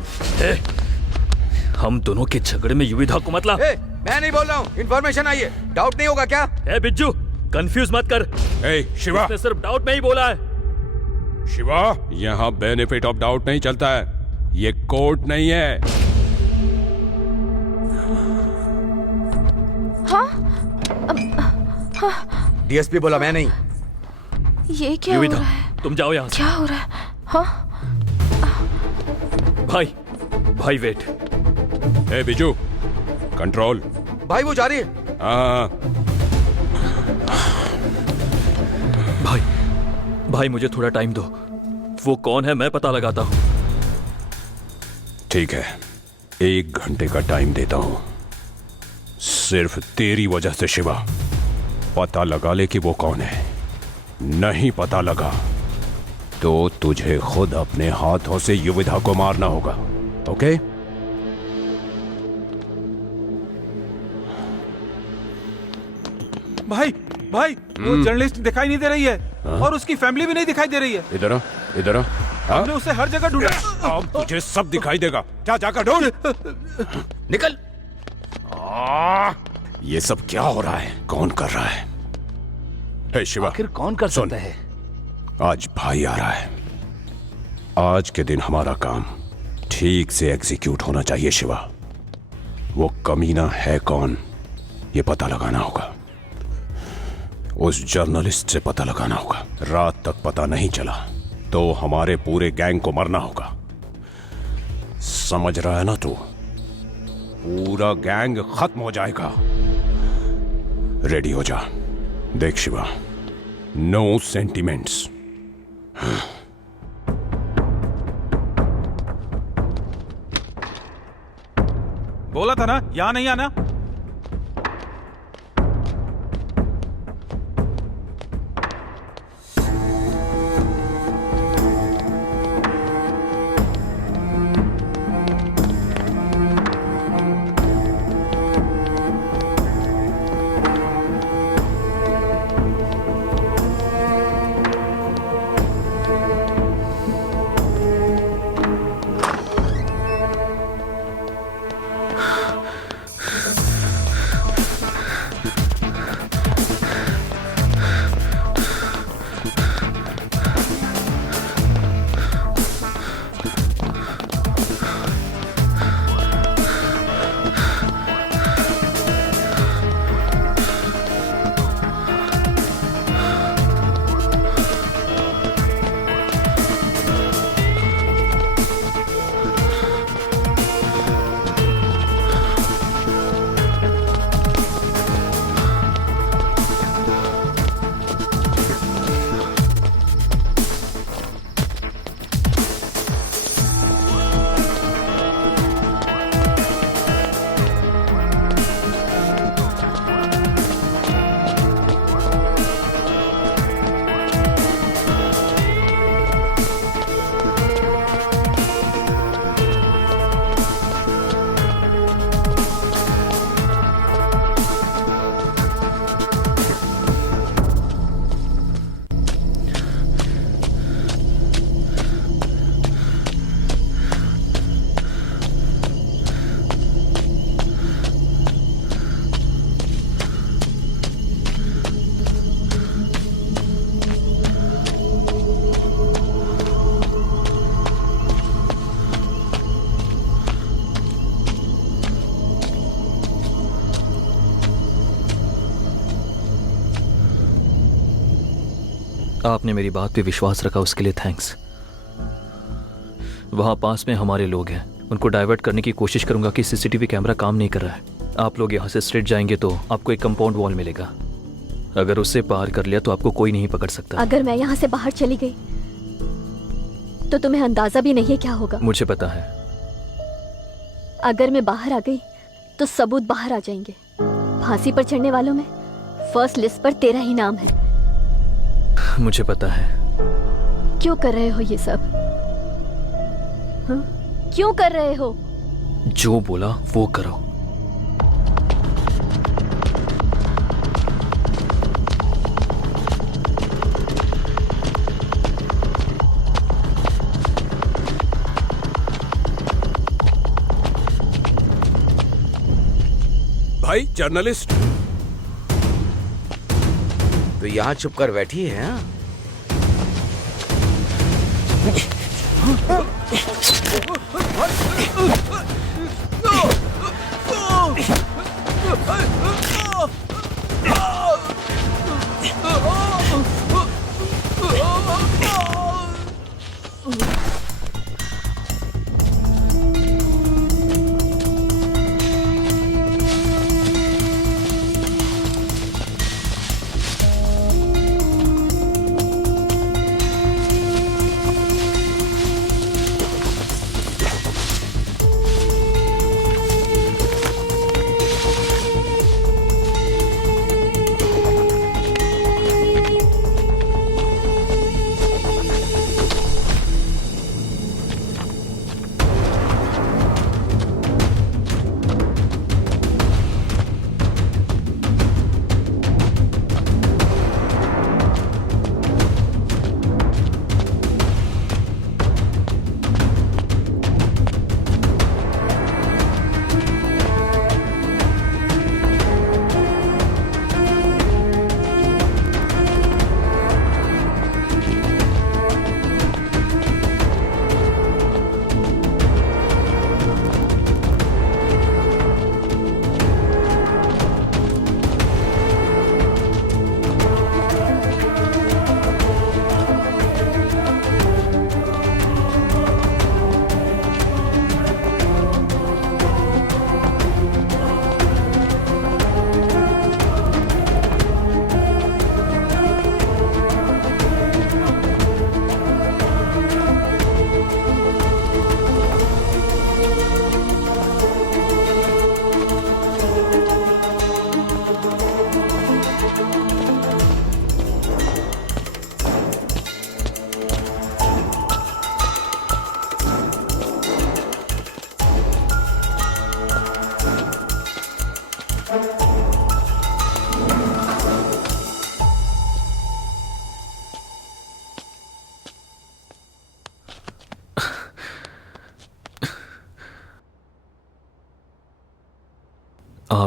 हम दोनों के झगड़े में युविधा को मतलब? मैं नहीं बोल रहा हूँ, इन्फॉर्मेशन आई है। डाउट नहीं होगा क्या? ए बिज्जू, कंफ्यूज मत कर। ए, शिवा। उसने सिर्फ डाउट में ही बोला है। शिवा, यहाँ बेनिफिट ऑफ डाउट नहीं चलता है। ये कोर्ट नहीं है। डीएसपी बोला, मैं नहीं। ये क्या हो युविधा, रहा है? तुम जाओ यहाँ से। क्या हो रहा है? हाँ? भाई वेट। ए बिजू, कंट्रोल। भाई वो जा रही है। हाँ। भाई मुझे थोड़ा टाइम दो। वो कौन है मैं पता लगाता हूँ। ठीक है, 1 घंटे का टाइम देता हूं। सिर्फ तेरी वजह से शिवा, पता लगा ले कि वो कौन है। नहीं पता लगा तो तुझे खुद अपने हाथों से युविधा को मारना होगा। ओके? भाई भाई, वो जर्नलिस्ट दिखाई नहीं दे रही है और उसकी फैमिली भी नहीं दिखाई दे रही है। इधर आ, इधर आ। हाँ? हमने उसे हर जगह ढूंढा। अब तुझे सब दिखाई देगा। जा, जाकर ढूंढ। निकल। ये सब क्या हो रहा है? कौन कर रहा है? हे शिवा, आखिर कौन कर सुन। सकता है? आज भाई आ रहा है। आज के दिन हमारा काम ठीक से एग्जीक्यूट होना चाहिए शिवा। वो कमीना है कौन, ये पता लगाना होगा। उस जर्नलिस्ट से पता लगाना होगा। रात तक पता नहीं चला तो हमारे पूरे गैंग को मरना होगा। समझ रहा है ना तू? पूरा गैंग खत्म हो जाएगा। रेडी हो जा। देख शिवा, नो सेंटिमेंट्स। बोला था ना यहाँ नहीं आना। आपने मेरी बात पे विश्वास रखा, उसके लिए थैंक्स। वहां पास में हमारे लोग हैं, उनको डाइवर्ट करने की कोशिश करूंगा कि सीसीटीवी कैमरा काम नहीं कर रहा है। आप लोग यहाँ से स्ट्रेट जाएंगे तो आपको एक कंपाउंड वॉल मिलेगा। अगर उससे पार कर लिया तो आपको कोई नहीं पकड़ सकता। अगर मैं यहाँ से बाहर चली गई तो तुम्हें अंदाजा भी नहीं है क्या होगा। मुझे पता है। अगर मैं बाहर आ गई तो सबूत बाहर आ जाएंगे। फांसी पर चढ़ने वालों में फर्स्ट लिस्ट पर तेरा ही नाम है। मुझे पता है। क्यों कर रहे हो ये सब? हाँ? क्यों कर रहे हो? जो बोला वो करो। भाई जर्नलिस्ट तो यहाँ चुप कर बैठी है हाँ?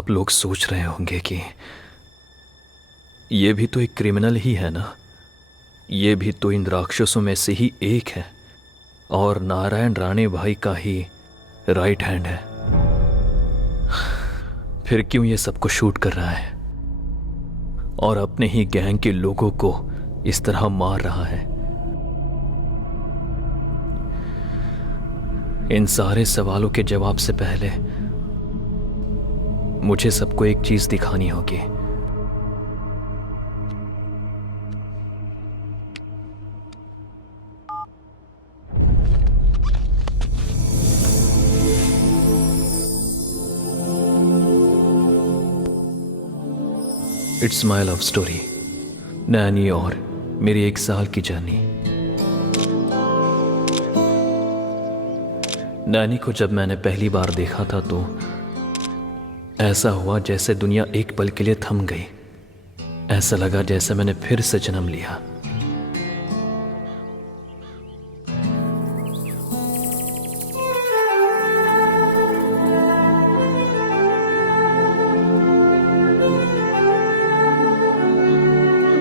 आप लोग सोच रहे होंगे कि ये भी तो एक क्रिमिनल ही है ना, ये भी तो इन राक्षसों में से ही एक है और नारायण राणे भाई का ही राइट हैंड है। फिर क्यों ये सबको शूट कर रहा है और अपने ही गैंग के लोगों को इस तरह मार रहा है? इन सारे सवालों के जवाब से पहले मुझे सबको एक चीज दिखानी होगी। It's my love story, Naini और मेरी 1 साल की जर्नी। नैनी को जब मैंने पहली बार देखा था तो ऐसा हुआ जैसे दुनिया एक पल के लिए थम गई। ऐसा लगा जैसे मैंने फिर से जन्म लिया।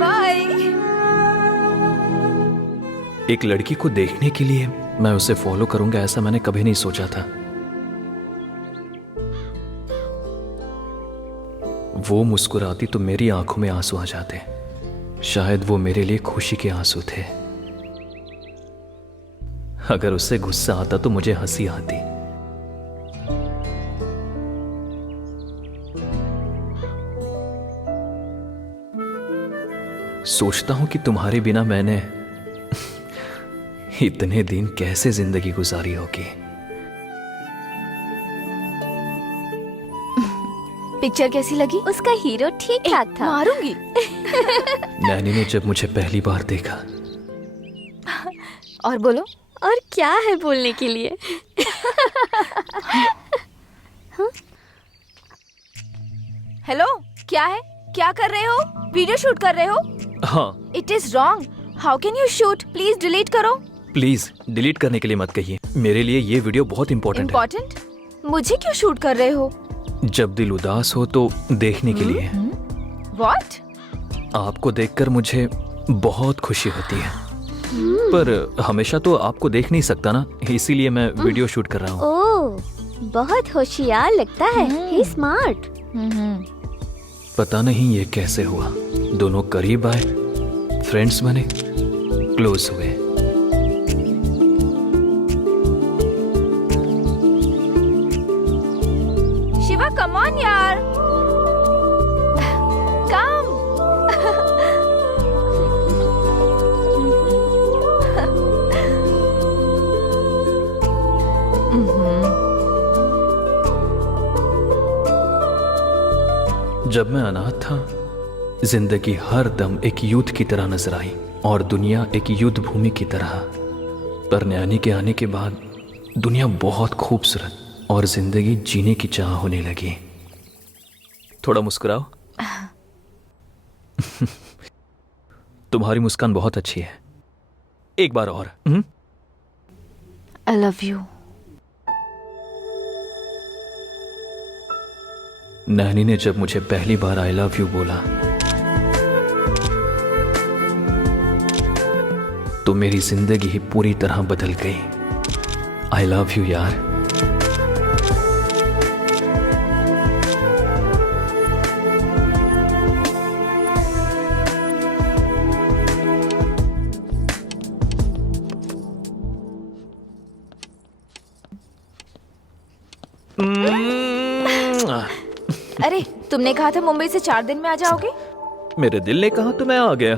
बाय। एक लड़की को देखने के लिए मैं उसे फॉलो करूंगा ऐसा मैंने कभी नहीं सोचा था। वो मुस्कुराती तो मेरी आंखों में आंसू आ जाते। शायद वो मेरे लिए खुशी के आंसू थे। अगर उससे गुस्सा आता तो मुझे हंसी आती। सोचता हूं कि तुम्हारे बिना मैंने इतने दिन कैसे जिंदगी गुजारी होगी। पिक्चर कैसी लगी? उसका हीरो ठीक ठाक था। मारूंगी। नैनी ने जब मुझे पहली बार देखा। और बोलो। और क्या है बोलने के लिए? हेलो, क्या है? क्या कर रहे हो? वीडियो शूट कर रहे हो? हाँ। It is wrong. How can you shoot? Please delete करो। प्लीज डिलीट करने के लिए मत कहिए। मेरे लिए ये वीडियो बहुत इंपॉर्टेंट है। इम्पोर्टेंट? मुझे क्यों शूट कर रहे हो? जब दिल उदास हो तो देखने के लिए। What? आपको देखकर मुझे बहुत खुशी होती है। पर हमेशा तो आपको देख नहीं सकता ना, इसीलिए मैं वीडियो शूट कर रहा हूँ। ओह, बहुत होशियार लगता है। ही स्मार्ट। पता नहीं ये कैसे हुआ। दोनों करीब आए, फ्रेंड्स बने, क्लोज हुए। शिवा, कम ऑन यार। कम। जब मैं अनाथ था, जिंदगी हर दम एक युद्ध की तरह नजर आई और दुनिया एक युद्ध भूमि की तरह। पर नैनी के आने के बाद दुनिया बहुत खूबसूरत और जिंदगी जीने की चाह होने लगी। थोड़ा मुस्कुराओ। तुम्हारी मुस्कान बहुत अच्छी है। एक बार और। I love you. नैनी ने जब मुझे पहली बार आई लव यू बोला तो मेरी जिंदगी ही पूरी तरह बदल गई। आई लव यू यार। अरे, तुमने कहा था मुंबई से 4 दिन में आ जाओगे। मेरे दिल ने कहा तो मैं आ गया।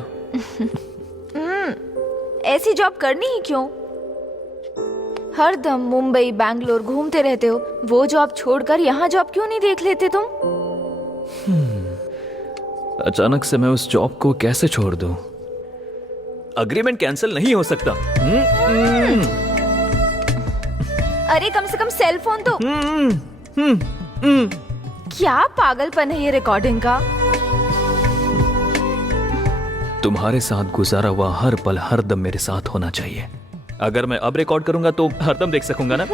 ऐसी जॉब करनी ही क्यों? हर दम मुंबई बैंगलोर घूमते रहते हो। वो जॉब छोड़कर यहाँ जॉब क्यों नहीं देख लेते तुम? अचानक से मैं उस जॉब को कैसे छोड़ दूं? अग्रीमेंट कैंसिल नहीं हो सकता। अरे, कम से कम सेल फोन तो। क्या पागलपन है ये रिकॉर्डिंग का? तुम्हारे साथ गुजारा हुआ हर पल हर दम मेरे साथ होना चाहिए। अगर मैं अब रिकॉर्ड करूंगा तो हर दम देख सकूंगा ना।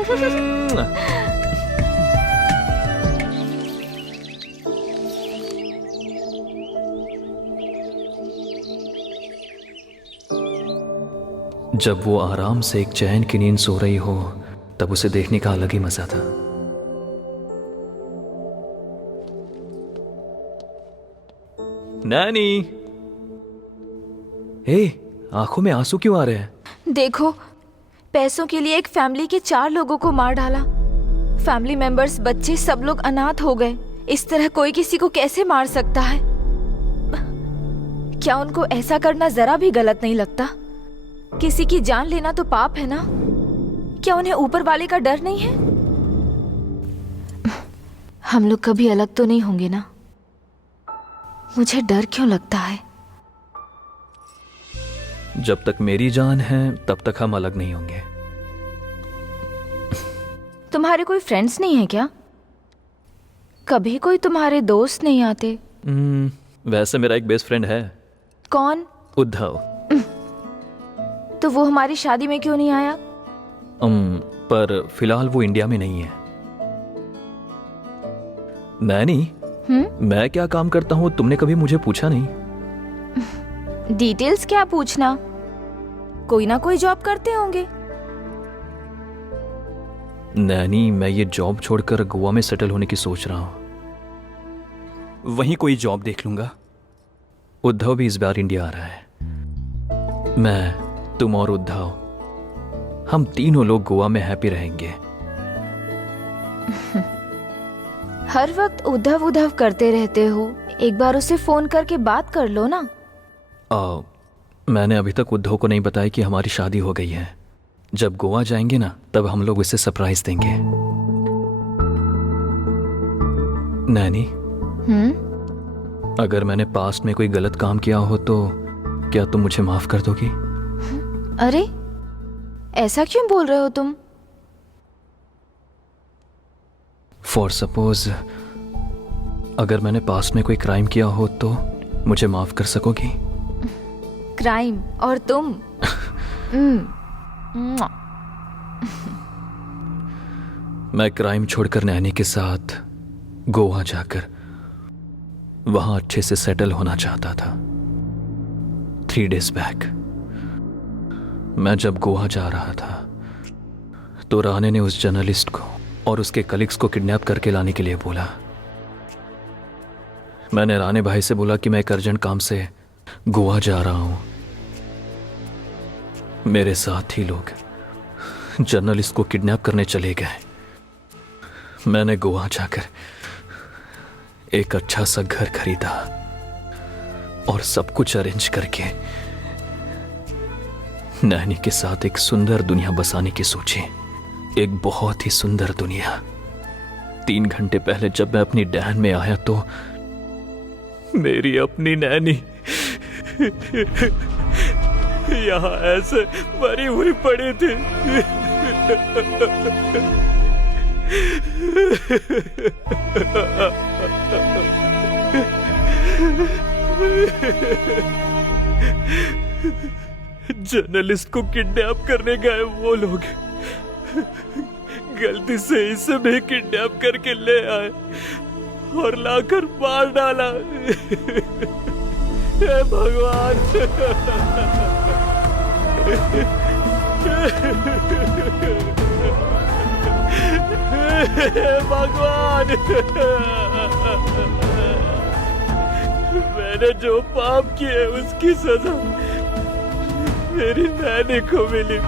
जब वो आराम से एक चैन की नींद सो रही हो तब उसे देखने का अलग ही मजा था। नैनी, हे, आंखों में आंसू क्यों आ रहे हैं? देखो, पैसों के लिए एक फैमिली के 4 लोगों को मार डाला। फैमिली मेंबर्स, बच्चे, सब लोग अनाथ हो गए। इस तरह कोई किसी को कैसे मार सकता है? क्या उनको ऐसा करना जरा भी गलत नहीं लगता? किसी की जान लेना तो पाप है ना? क्या उन्हें ऊपर वाले का डर नहीं है? हम लोग कभी अलग तो नहीं होंगे ना? मुझे डर क्यों लगता है? जब तक मेरी जान है तब तक हम अलग नहीं होंगे। तुम्हारे कोई फ्रेंड्स नहीं है क्या? कभी कोई तुम्हारे दोस्त नहीं आते? वैसे मेरा एक बेस्ट फ्रेंड है। कौन? उद्धव। तो वो हमारी शादी में क्यों नहीं आया? पर फिलहाल वो इंडिया में नहीं है। नैनी, मैं क्या काम करता हूँ तुमने कभी मुझे पूछा नहीं। डिटेल्स क्या पूछना? कोई ना कोई जॉब करते होंगे। नैनी, मैं ये जॉब छोड़कर गोवा में सेटल होने की सोच रहा हूं। वहीं कोई जॉब देख लूंगा। उद्धव भी इस बार इंडिया आ रहा है। मैं, तुम और उद्धव, हम तीनों लोग गोवा में हैप्पी रहेंगे। हर वक्त उद्धव उद्धव करते रहते हो। एक बार उसे फोन करके बात कर लो ना। मैंने अभी तक उद्धव को नहीं बताया कि हमारी शादी हो गई है। जब गोवा जाएंगे ना तब हम लोग उसे सरप्राइज देंगे। नैनी, अगर मैंने पास्ट में कोई गलत काम किया हो तो क्या तुम मुझे माफ कर दोगी? अरे, ऐसा क्यों बोल रहे हो तुम? फॉर सपोज, अगर मैंने पास्ट में कोई क्राइम किया हो तो मुझे माफ कर सकोगी? क्राइम और तुम? मैं क्राइम छोड़कर नैनी के साथ गोवा जाकर वहां अच्छे से सेटल होना चाहता था। 3 days बैक मैं जब गोवा जा रहा था तो राणे ने उस जर्नलिस्ट को और उसके कलीग्स को किडनैप करके लाने के लिए बोला। मैंने राणे भाई से बोला कि मैं एक अर्जेंट काम से गोवा जा रहा हूं। मेरे साथ ही लोग जर्नलिस्ट को किडनैप करने चले गए। मैंने गोवा जाकर एक अच्छा सा घर खरीदा और सब कुछ अरेंज करके नैनी के साथ एक सुंदर दुनिया बसाने की सोची। एक बहुत ही सुंदर दुनिया। 3 घंटे पहले जब मैं अपनी डैन में आया तो मेरी अपनी नैनी यहाँ ऐसे मरी हुई पड़ी थी। जर्नलिस्ट को किडनैप करने गए वो लोग गलती से इसे भी किडनैप करके ले आए और लाकर मार डाला। हे भगवान! हे भगवान! मैंने जो पाप किए उसकी सजा मेरी नैनी को मिली।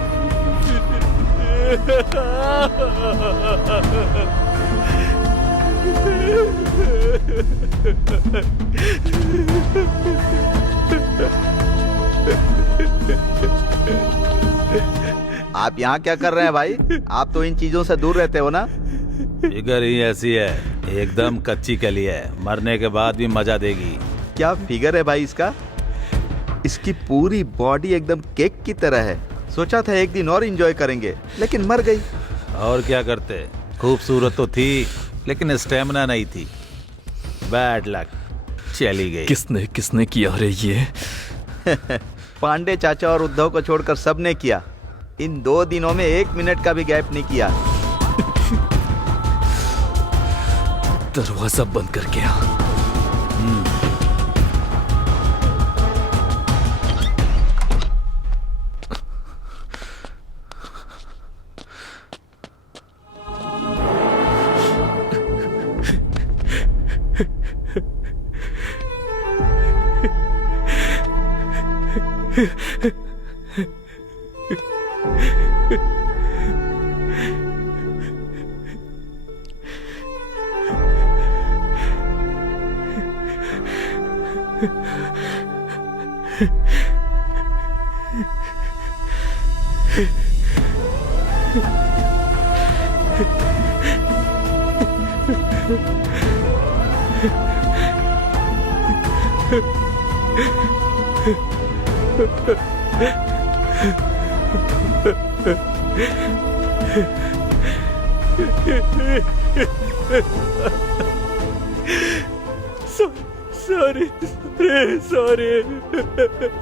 आप यहाँ क्या कर रहे हैं भाई? आप तो इन चीजों से दूर रहते हो ना? फिगर ही ऐसी है, एकदम कच्ची कली है, मरने के बाद भी मजा देगी। क्या फिगर है भाई इसका? इसकी पूरी बॉडी एकदम केक की तरह है। सोचा था एक दिन और एंजॉय करेंगे, लेकिन मर गई। और क्या करते, खूबसूरत तो थी लेकिन स्टेमिना नहीं थी। बैड लक, चली गई। किसने किसने किया रे ये? पांडे चाचा और उद्धव को छोड़कर सबने किया। इन 2 दिनों में 1 मिनट का भी गैप नहीं किया। दरवाजा बंद करके आ।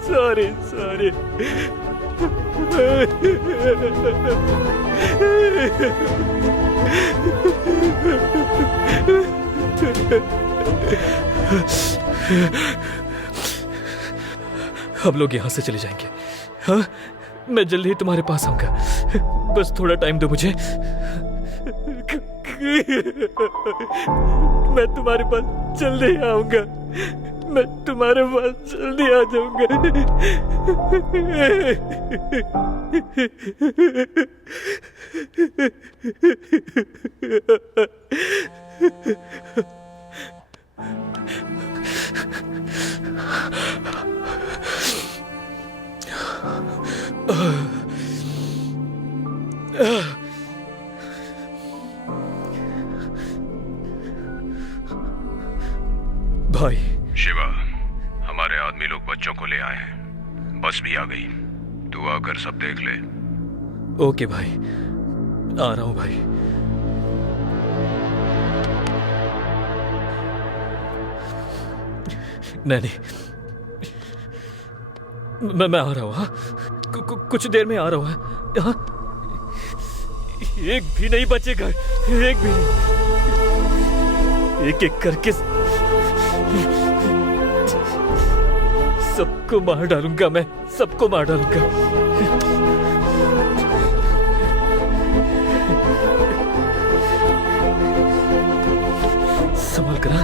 सॉरी। हम लोग यहाँ से चले जाएंगे। हाँ, मैं जल्दी ही तुम्हारे पास आऊंगा। बस थोड़ा टाइम दो मुझे। मैं तुम्हारे पास जल्दी आऊंगा। मैं तुम्हारे पास जल्दी आ जाऊंगा। भाई शिवा, हमारे आदमी लोग बच्चों को ले आए हैं। बस भी आ गई। तू आकर सब देख ले। ओके भाई, आ रहा हूं भाई। नहीं, मैं आ रहा हूं। हाँ, कुछ देर में आ रहा हूं। हाँ, एक भी नहीं बचेगा, एक भी नहीं। एक एक करके सबको मार डालूंगा। मैं सबको मार डालूंगा। संभल कर।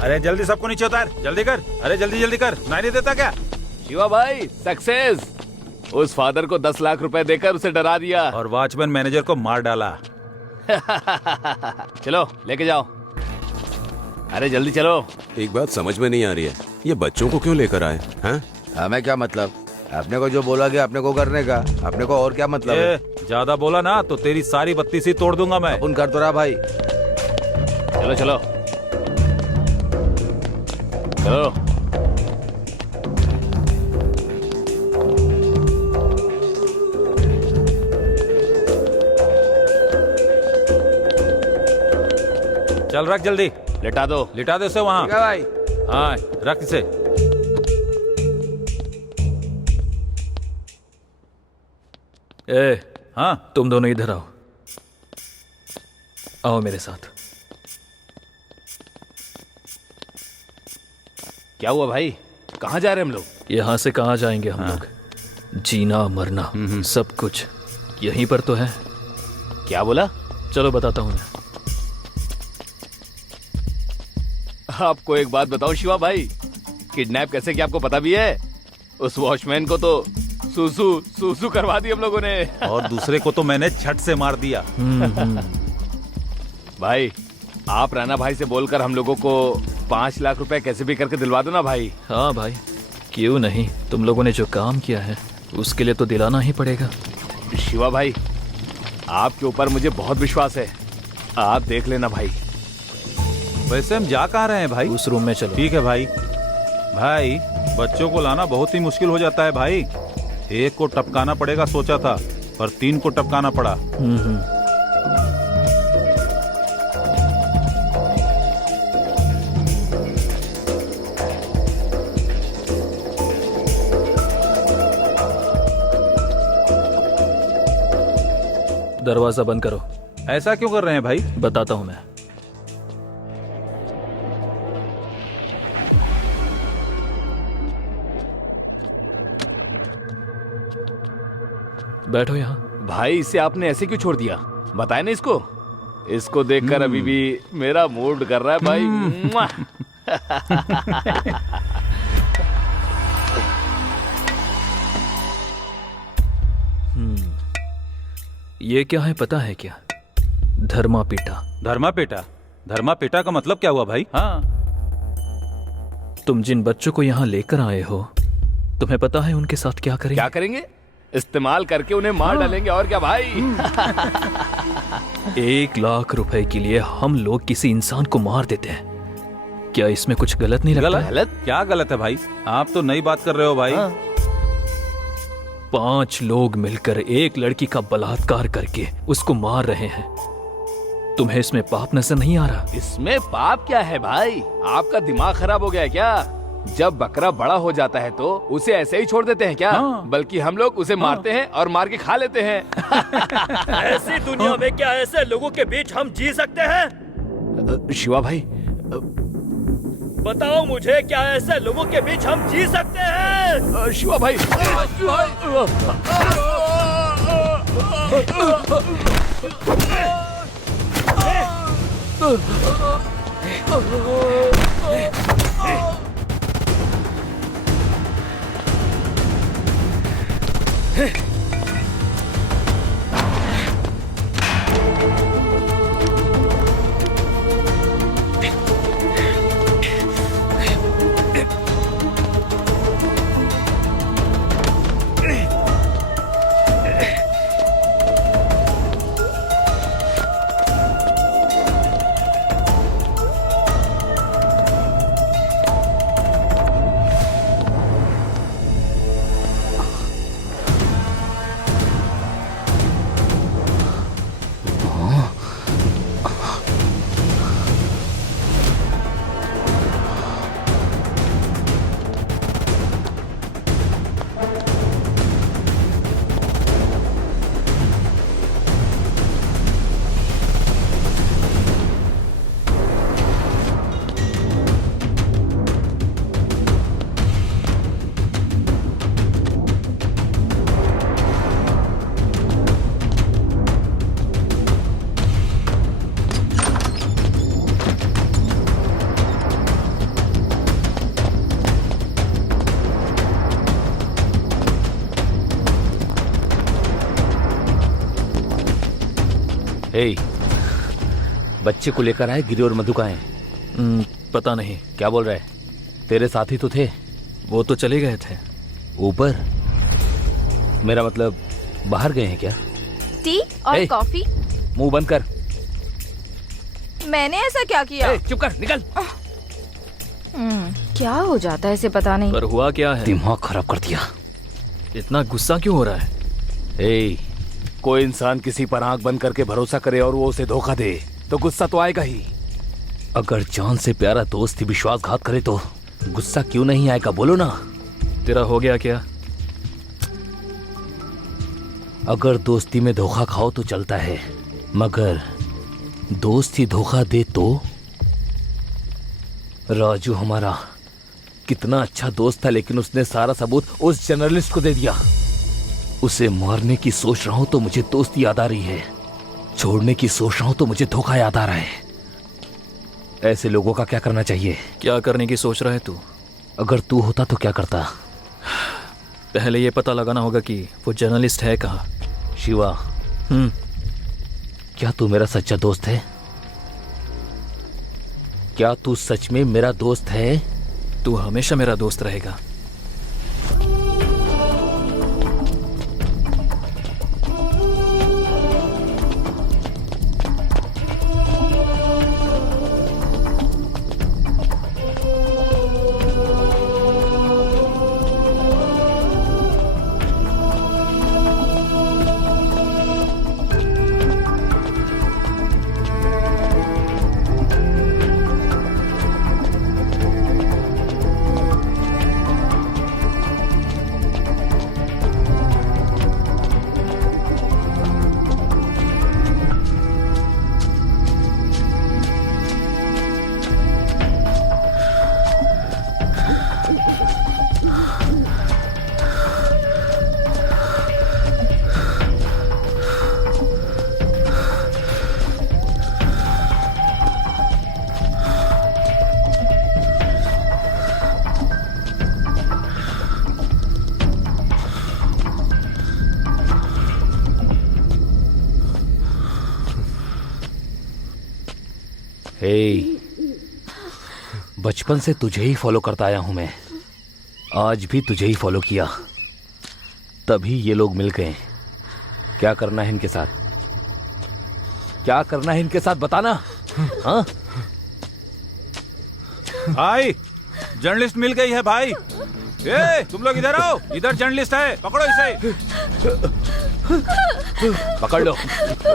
अरे जल्दी सबको नीचे उतार, जल्दी कर। अरे जल्दी जल्दी कर, सुनाई नहीं देता क्या? शिवा भाई, सक्सेस। उस फादर को 10 लाख रुपए देकर उसे डरा दिया और वॉचमैन मैनेजर को मार डाला। चलो लेके जाओ। अरे जल्दी चलो। एक बात समझ में नहीं आ रही है, ये बच्चों को क्यों लेकर आए हैं? हमें क्या मतलब? अपने को जो बोला गया अपने को करने का। अपने को और क्या मतलब है? ज्यादा बोला ना तो तेरी सारी बत्ती सी तोड़ दूंगा मैं। उन कर तो रहा भाई। चलो चलो चलो। चल रख जल्दी। लिटा दो इसे वहाँ। ठीक है भाई। हाँ रख इसे। हाँ तुम दोनों इधर आओ। आओ मेरे साथ। क्या हुआ भाई? कहाँ जा रहे हैं हम लोग? यहाँ से कहाँ जाएंगे हम लोग? जीना मरना सब कुछ यहीं पर तो है। क्या बोला? चलो बताता हूँ मैं। आपको एक बात बताओ शिवा भाई, किडनैप कैसे किया आपको पता भी है? उस वॉचमैन को तो सूसू करवा दी हम लोगों ने। और दूसरे को तो मैंने छट से मार दिया। भाई आप राणा भाई से बोलकर हम लोगों को 5 लाख रुपए कैसे भी करके दिलवा दो ना भाई। हाँ भाई, क्यों नहीं। तुम लोगों ने जो काम किया है उसके लिए तो दिलाना ही पड़ेगा। शिवा भाई आपके ऊपर मुझे बहुत विश्वास है, आप देख लेना भाई। वैसे हम जा कहाँ रहे हैं भाई? उस रूम में चलो। ठीक है भाई। भाई बच्चों को लाना बहुत ही मुश्किल हो जाता है भाई। एक को टपकाना पड़ेगा सोचा था, पर 3 को टपकाना पड़ा। दरवाजा बंद करो। ऐसा क्यों कर रहे हैं भाई? बताता हूं मैं। बैठो यहाँ। भाई इसे आपने ऐसे क्यों छोड़ दिया? बताए ना इसको। इसको देखकर अभी भी मेरा मूड कर रहा है भाई। मुआ। ये क्या है पता है क्या? धर्मा पीटा। धर्मा पेटा? धर्मा पेटा का मतलब क्या हुआ भाई? हाँ, तुम जिन बच्चों को यहाँ लेकर आए हो, तुम्हें पता है उनके साथ क्या करेंगे? क्या करेंगे? इस्तेमाल करके उन्हें मार डालेंगे और क्या भाई। 1 लाख रुपए के लिए हम लोग किसी इंसान को मार देते हैं। क्या इसमें कुछ गलत नहीं लगता? गलत? गलत? क्या गलत है भाई? आप तो नई बात कर रहे हो भाई। 5 लोग मिलकर एक लड़की का बलात्कार करके उसको मार रहे हैं। तुम्हें इसमें पाप नजर नहीं आ रहा? इसमें पाप क्या है भाई? आपका दिमाग खराब हो गया है क्या? जब बकरा बड़ा हो जाता है तो उसे ऐसे ही छोड़ देते हैं क्या? हाँ। बल्कि हम लोग उसे मारते हैं और मार के खा लेते हैं। ऐसी दुनिया में क्या ऐसे लोगों के बीच हम जी सकते हैं? शिवा भाई, बताओ मुझे, क्या ऐसे लोगों के बीच हम जी सकते हैं? शिवा भाई, ए, बच्चे को लेकर आए गिरी और मधु कहाँ हैं? पता नहीं। क्या बोल रहे? तेरे साथी तो थे। वो तो चले गए थे ऊपर? मेरा मतलब बाहर गए हैं क्या? टी और ए! कॉफी? मुंह बंद कर। मैंने ऐसा क्या किया? ए, चुप कर, निकल। क्या हो जाता है इसे पता नहीं। पर हुआ क्या है? दिमाग खराब कर दिया। इतना गुस्सा क्यों हो रहा है? ए, कोई इंसान किसी पर आंख बंद करके भरोसा करे और वो उसे धोखा दे तो गुस्सा तो आएगा ही। अगर जान से प्यारा दोस्त ही विश्वासघात करे तो गुस्सा क्यों नहीं आएगा? बोलो ना। तेरा हो गया क्या? अगर दोस्ती में धोखा खाओ तो चलता है, मगर दोस्त ही धोखा दे तो? राजू हमारा कितना अच्छा दोस्त था, लेकिन उसने सारा सबूत उस जर्नलिस्ट को दे दिया। उसे मारने की सोच रहा हूं तो मुझे दोस्ती याद आ रही है, छोड़ने की सोच रहा हूं तो मुझे धोखा याद आ रहा है। ऐसे लोगों का क्या करना चाहिए? क्या करने की सोच रहा है तू? अगर तू होता तो क्या करता? पहले ये पता लगाना होगा कि वो जर्नलिस्ट है कहाँ। शिवा, क्या तू मेरा सच्चा दोस्त है? क्या तू सच में मेरा दोस्त है? तू हमेशा मेरा दोस्त रहेगा। हे, बचपन से तुझे ही फॉलो करता आया हूं मैं। आज भी तुझे ही फॉलो किया, तभी ये लोग मिल गए। क्या करना है इनके साथ? क्या करना है इनके साथ बताना। हाँ? भाई जर्नलिस्ट मिल गई है भाई। ए, तुम लोग इधर आओ, इधर जर्नलिस्ट है, पकड़ो इसे। पकड़ लो,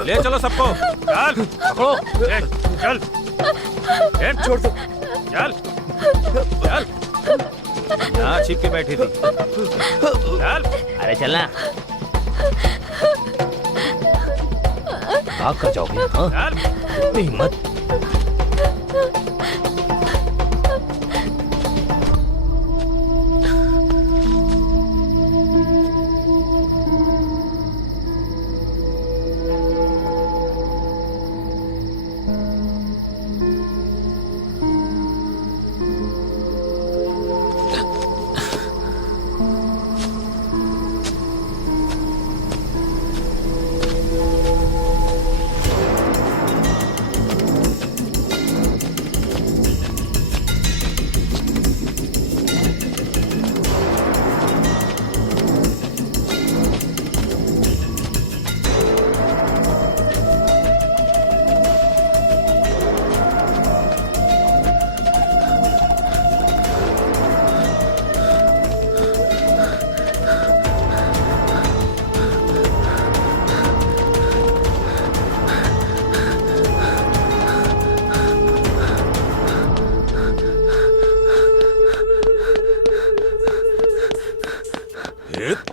ले चलो सबको। चल पकड़ो। ए, चल ए, छोड़ दो। चल चल, यहाँ छिप के बैठी थी। चल, अरे चलना। भाग कर जाओगे? हाँ? चल। इतनी हिम्मत।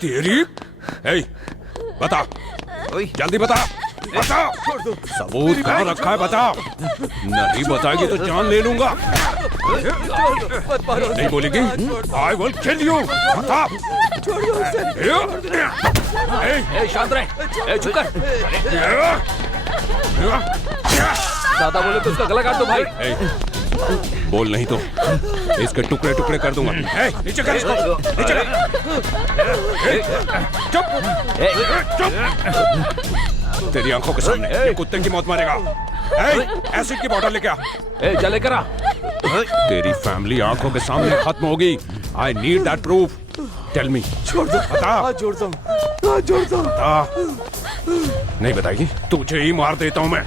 तेरी ए, बता, जल्दी बता, बता। सबूत कहाँ रखा है बता। नहीं बताएगी तो जान ले लूंगा। नहीं बोलेगी आई विल किल यू। बता। शांत रहे। चुप कर। ज्यादा बोले तो उसका गला काट दो भाई। बोल नहीं तो इसके टुकड़े टुकड़े कर दूंगा। नीचे कर इसको, नीचे कर। चुप चुप। तेरी आंखों के सामने ये कुत्ते की मौत मारेगा। एसिड की बोतल लेके आ। जा लेकर आ। तेरी फैमिली आंखों के सामने खत्म होगी। I need that proof. Tell me. छोड़ दो। बता। जोड़ता हूँ। बता। नहीं बताएगी तुझे ही मार देता हूँ मैं।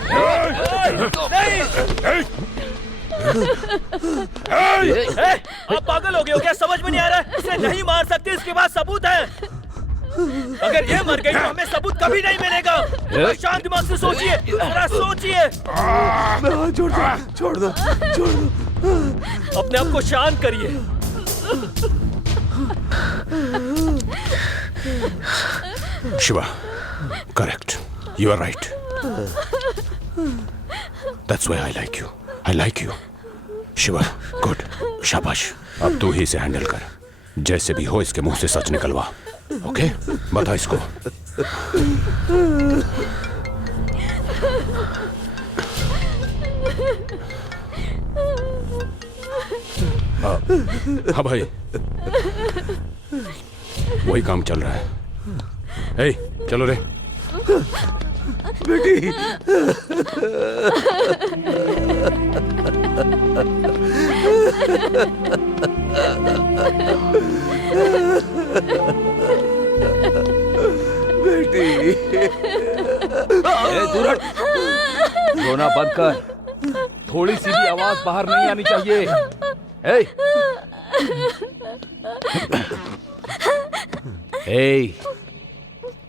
आप पागल हो गए हो क्या? समझ में नहीं आ रहा है? इसे नहीं मार सकते, इसके पास सबूत है। अगर ये मर गई तो हमें सबूत कभी नहीं मिलेगा। शांत दिमाग से सोचिए, जरा सोचिए। छोड़ दो। अपने आप को शांत करिए। Shiva, correct, you are right. That's why I like you. I like you Shiva. Good, शाबाश। अब तू ही इसे हैंडल कर। जैसे भी हो इसके मुंह से सच निकलवा। ओके, बता इसको। हाँ भाई, वही काम चल रहा है। ए, चलो रे। बेटी। बेटी। दूर हट। रोना बंद कर। थोड़ी सी भी आवाज बाहर नहीं आनी चाहिए।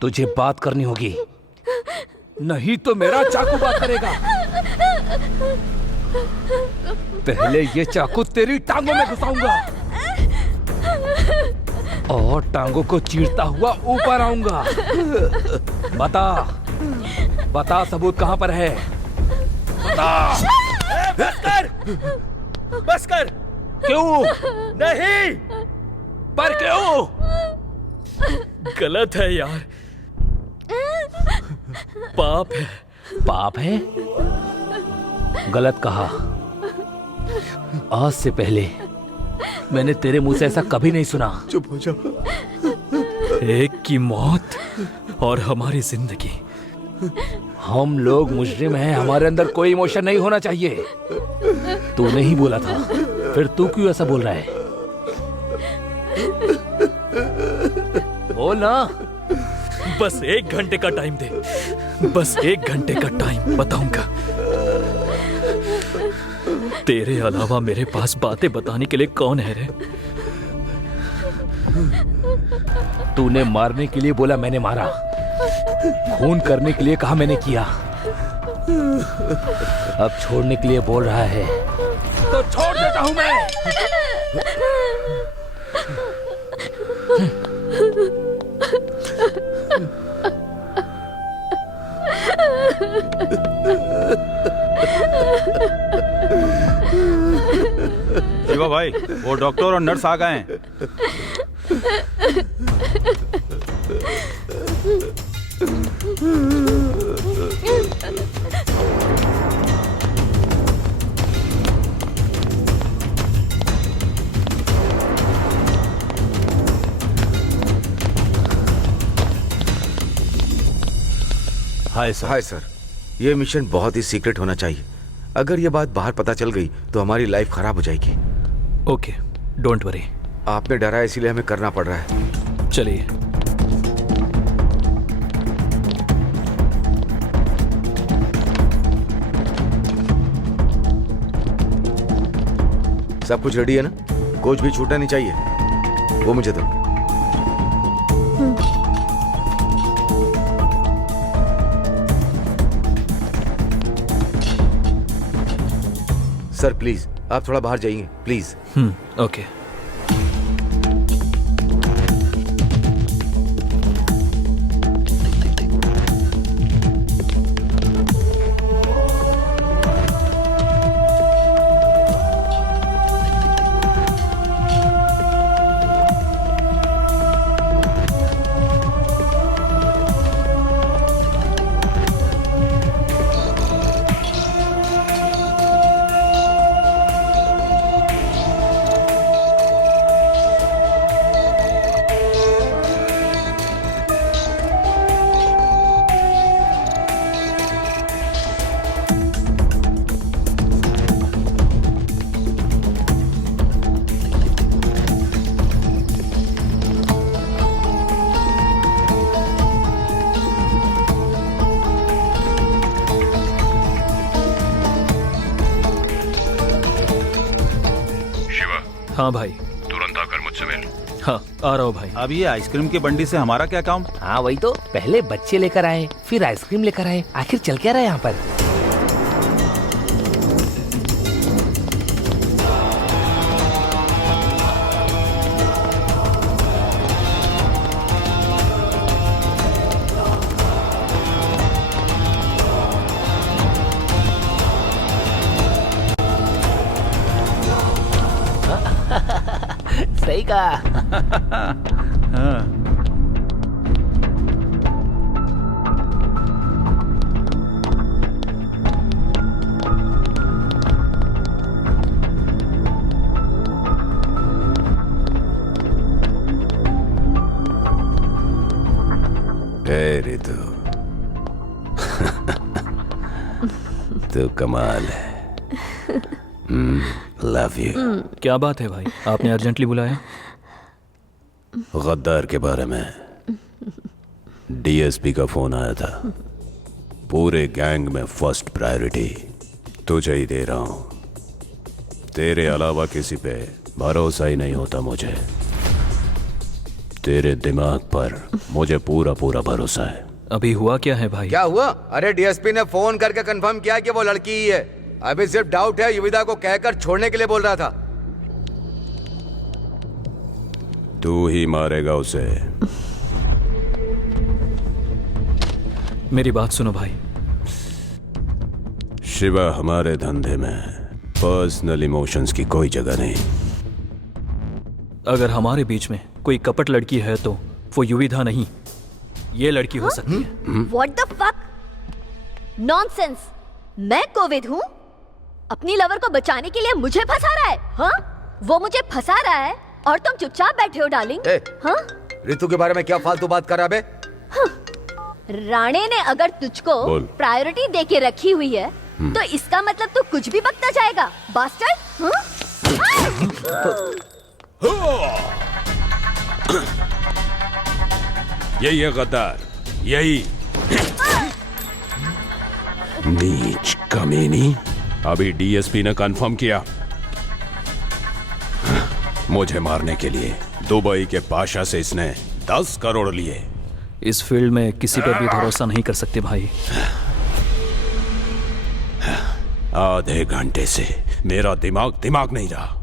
तुझे बात करनी होगी, नहीं तो मेरा चाकू बात करेगा। पहले ये चाकू तेरी टांगों में घुसाऊंगा और टांगों को चीरता हुआ ऊपर आऊंगा। बता सबूत कहां पर है? बस कर। क्यों नहीं, पर क्यों? गलत है यार, पाप है। पाप है? गलत कहा। आज से पहले मैंने तेरे मुंह से ऐसा कभी नहीं सुना। चुप हो जाओ। एक की मौत और हमारी जिंदगी हम लोग मुजरिम हैं, हमारे अंदर कोई इमोशन नहीं होना चाहिए। तूने ही बोला था, फिर तू क्यों ऐसा बोल रहा है? बोल ना। बस 1 घंटे का टाइम दे, बस 1 घंटे का टाइम, बताऊंगा। तेरे अलावा मेरे पास बातें बताने के लिए कौन है रे? तूने मारने के लिए बोला, मैंने मारा। खून करने के लिए कहा, मैंने किया। अब छोड़ने के लिए बोल रहा है तो छोड़ देता हूं मैं। शिवा भाई, वो डॉक्टर और नर्स आ गए हैं। हाय सर, ये मिशन बहुत ही सीक्रेट होना चाहिए। अगर ये बात बाहर पता चल गई तो हमारी लाइफ खराब हो जाएगी। Okay, don't worry. आपने डरा है, इसीलिए हमें करना पड़ रहा है। चलिए। सब कुछ रेडी है ना? कुछ भी छूटना नहीं चाहिए। वो मुझे दो। सर प्लीज, आप थोड़ा बाहर जाइए प्लीज। ओके। हाँ भाई, तुरंत आकर मुझसे मिल। हाँ आ रहा हूँ भाई। अब ये आइसक्रीम की बंडी से हमारा क्या काम? हाँ वही तो, पहले बच्चे लेकर आए, फिर आइसक्रीम लेकर आए, आखिर चल क्या रहा है यहाँ पर? सही कहा। हाँ। रितु तो कमाल है। Love you. क्या बात है भाई, आपने अर्जेंटली बुलाया? गद्दार के बारे में डीएसपी का फोन आया था। पूरे गैंग में फर्स्ट प्रायोरिटी तुझे ही दे रहा हूं। तेरे अलावा किसी पे भरोसा ही नहीं होता मुझे। तेरे दिमाग पर मुझे पूरा पूरा भरोसा है। अभी हुआ क्या है भाई? क्या हुआ? अरे डीएसपी ने फोन करके कंफर्म किया कि वो लड़की ही है। अभी सिर्फ डाउट है, युविदा को कहकर छोड़ने के लिए बोल रहा था। तू ही मारेगा उसे। मेरी बात सुनो भाई। शिवा, हमारे धंधे में पर्सनल इमोशंस की कोई जगह नहीं। अगर हमारे बीच में कोई कपट लड़की है तो वो युविधा नहीं, ये लड़की हो सकती है। What the fuck? Nonsense! मैं कोविद हूँ? अपनी लवर को बचाने के लिए मुझे फंसा रहा है? हाँ? वो मुझे फंसा रहा है और तुम चुपचाप बैठे हो डार्लिंग? ए, हाँ? रितु के बारे में क्या फालतू बात कर रहा है बे? राणे ने अगर तुझको बोल। प्रायोरिटी दे के रखी हुई है तो इसका मतलब तू कुछ भी बकता जाएगा बास्टर्ड। यही है गद्दार, यही। नीच कमीनी। अभी डीएसपी ने कंफर्म किया मुझे मारने के लिए दुबई के पाशा से इसने 10 करोड़ लिए। इस फील्ड में किसी पर भी भरोसा नहीं कर सकते भाई। आधे घंटे से मेरा दिमाग नहीं रहा।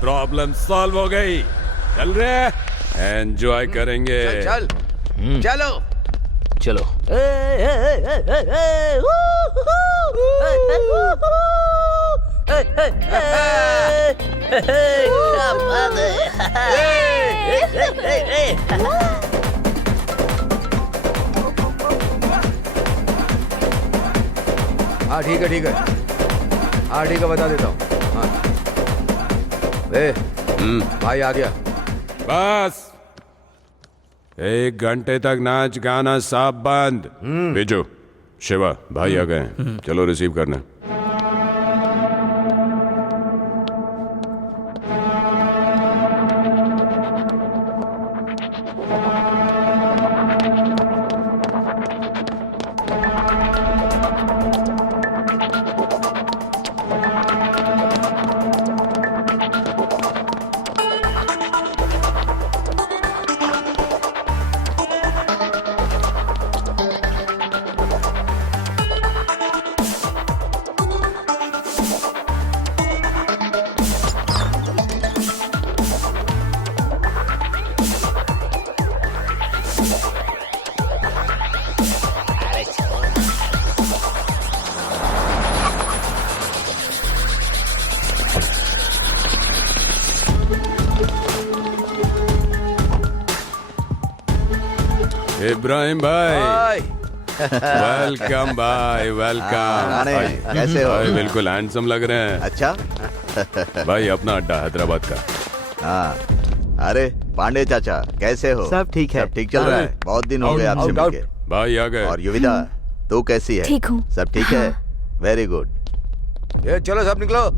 प्रॉब्लम सॉल्व हो गई। चल रहे एंजॉय करेंगे। चल चलो। चलो। हाँ ठीक है ठीक है। हाँ ठीक है, बता देता हूँ। हाँ भाई आ गया। बस 1 घंटे तक नाच गाना सब बंद। बिजू, शिवा, भाई आ गए। चलो रिसीव करना। इब्राहिम भाई, वेलकम भाई, वेलकम। राणे, कैसे हो? भाई बिल्कुल हैंडसम लग रहे हैं। अच्छा। भाई अपना अड्डा हैदराबाद का। हाँ, अरे पांडे चाचा कैसे हो? सब ठीक है। सब ठीक चल रहा है। बहुत दिन हो गए आपसे मिलके। भाई आ गए। और युविता, तू कैसी है? ठीक हूँ। सब ठीक है? Very good. ये चलो सब निकलो।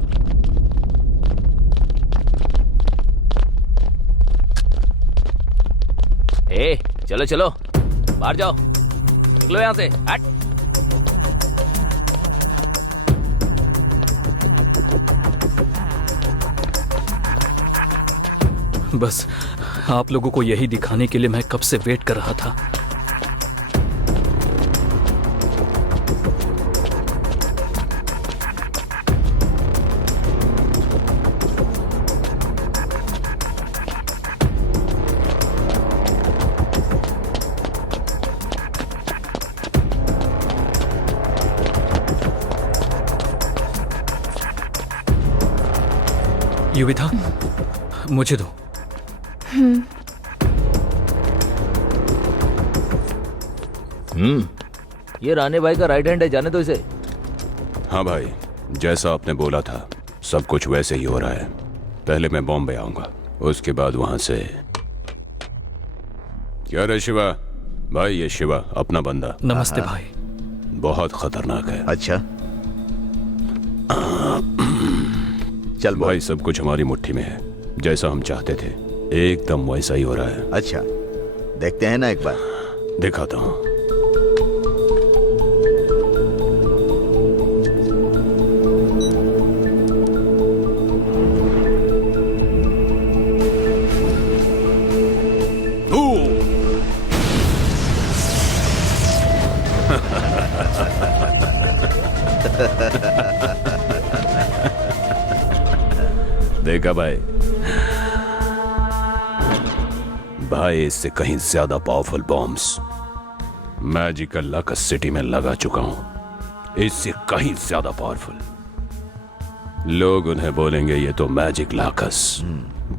चलो चलो, बाहर जाओ, निकलो यहाँ से। हट। बस आप लोगों को यही दिखाने के लिए मैं कब से वेट कर रहा था। युविता, मुझे दो। ये राणे भाई का राइट हैंड है, जाने दो इसे। हाँ भाई, जैसा आपने बोला था सब कुछ वैसे ही हो रहा है। पहले मैं बॉम्बे आऊंगा, उसके बाद वहां से। क्या रे शिवा? भाई ये शिवा अपना बंदा। नमस्ते भाई। बहुत खतरनाक है। अच्छा, चल भाई सब कुछ हमारी मुट्ठी में है। जैसा हम चाहते थे एकदम वैसा ही हो रहा है। अच्छा, देखते हैं ना एक बार। दिखाता हूँ। देखा भाई? भाई इससे कहीं ज्यादा powerful bombs magical lakhs city में लगा चुका हूं। इससे कहीं ज्यादा पावरफुल। लोग उन्हें बोलेंगे ये तो मैजिक लाकस,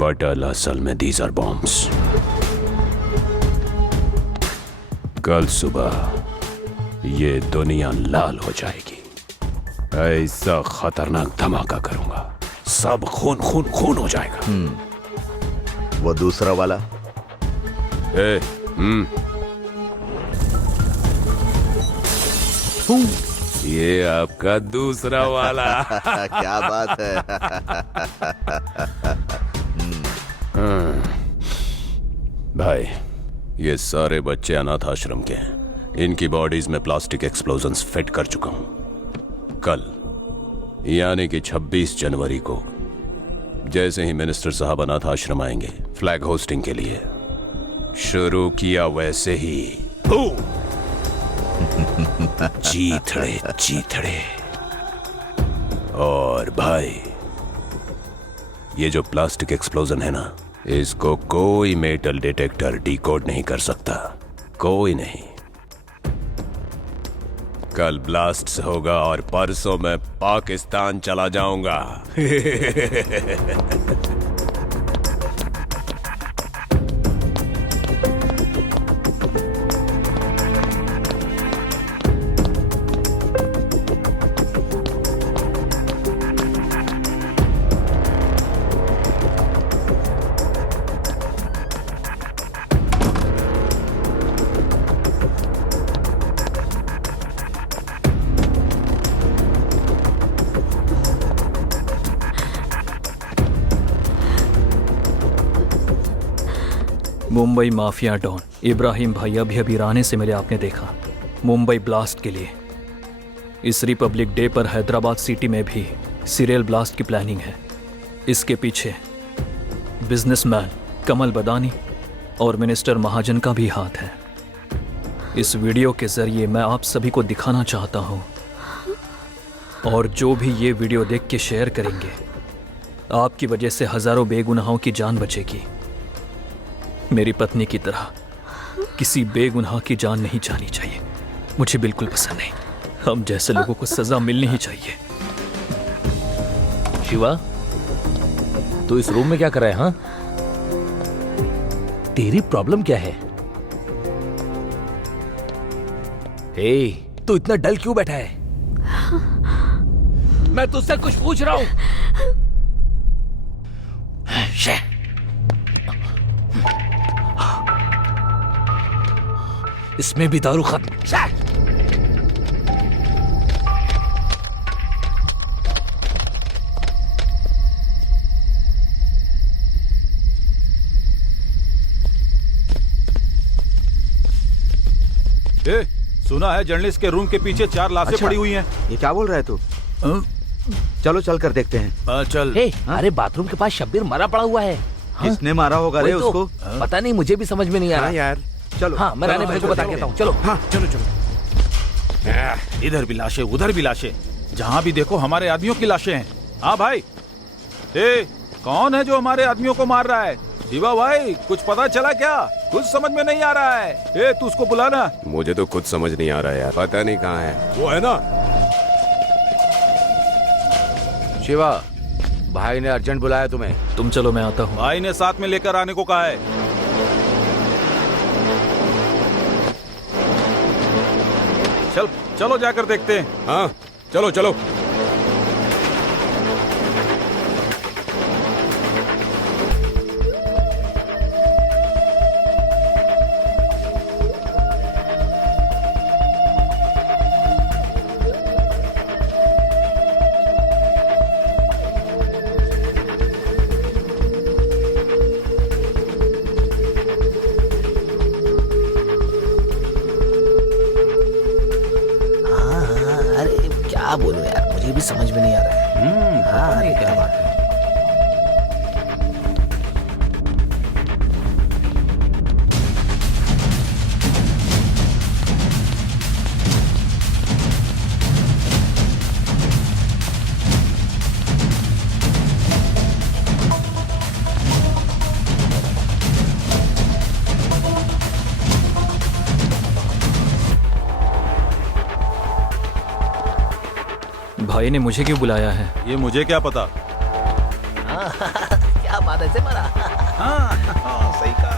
बट असल में दीज आर बॉम्ब्स। कल सुबह ये दुनिया लाल हो जाएगी। ऐसा खतरनाक धमाका करूंगा, सब खून खून खून हो जाएगा। वो दूसरा वाला? ए, ये आपका दूसरा वाला। क्या बात है। भाई, ये सारे बच्चे अनाथ आश्रम के हैं। इनकी बॉडीज में प्लास्टिक एक्सप्लोजन्स फिट कर चुका हूं। कल यानी कि 26 जनवरी को जैसे ही मिनिस्टर साहब अनाथ आश्रम आएंगे फ्लैग होस्टिंग के लिए, शुरू किया वैसे ही चीथड़े चीथड़े। और भाई, ये जो प्लास्टिक एक्सप्लोजन है ना, इसको कोई मेटल डिटेक्टर डिकोड नहीं कर सकता, कोई नहीं। कल ब्लास्ट होगा और परसों मैं पाकिस्तान चला जाऊंगा। मुंबई माफिया डॉन इब्राहिम भाई अभी अभी राणे से मिले, आपने देखा। मुंबई ब्लास्ट के लिए इस रिपब्लिक डे पर हैदराबाद सिटी में भी सीरियल ब्लास्ट की प्लानिंग है। इसके पीछे बिजनेसमैन कमल बदानी और मिनिस्टर महाजन का भी हाथ है। इस वीडियो के जरिए मैं आप सभी को दिखाना चाहता हूं, और जो भी ये वीडियो देख के शेयर करेंगे, आपकी वजह से हजारों बेगुनाहों की जान बचेगी। मेरी पत्नी की तरह किसी बेगुनाह की जान नहीं जानी चाहिए, मुझे बिल्कुल पसंद नहीं। हम जैसे लोगों को सजा मिलनी ही चाहिए। शिवा, तू इस रूम में क्या कर रहा है? हाँ, तेरी प्रॉब्लम क्या है? तू इतना डल क्यों बैठा है? मैं तुझसे कुछ पूछ रहा हूं। इसमें भी दारू खत्म। सुना है जर्नलिस्ट के रूम के पीछे 4 लाशें पड़ी हुई हैं। ये क्या बोल रहा है तू? चलो चल कर देखते हैं। चल। अरे बाथरूम के पास शब्बीर मरा पड़ा हुआ है। किसने मारा होगा रे उसको? पता नहीं, मुझे भी समझ में नहीं आ रहा यार चलो। हाँ, मैं राणे भाई को बता के आता हूँ। चलो। हाँ चलो चलो। इधर भी लाशें, उधर भी लाशें, जहाँ भी देखो हमारे आदमियों की लाशें हैं। हाँ भाई, कौन है जो हमारे आदमियों को मार रहा है? शिवा भाई, कुछ पता चला क्या? कुछ समझ में नहीं आ रहा है। तू उसको बुलाना। मुझे तो कुछ समझ नहीं आ रहा यार, पता नहीं कहाँ है। वो है ना, शिवा, भाई ने अर्जेंट बुलाया तुम्हें। तुम चलो, मैं आता हूँ। भाई ने साथ में लेकर आने को कहा है। चलो जाकर देखते हैं। हाँ चलो चलो। क्या बोलो यार, मुझे भी समझ में नहीं आ रहा है। हाँ, अरे क्या बात है। भाई ने मुझे क्यों बुलाया है? ये मुझे क्या पता। क्या बात है, से मरा। हाँ, सही कहा।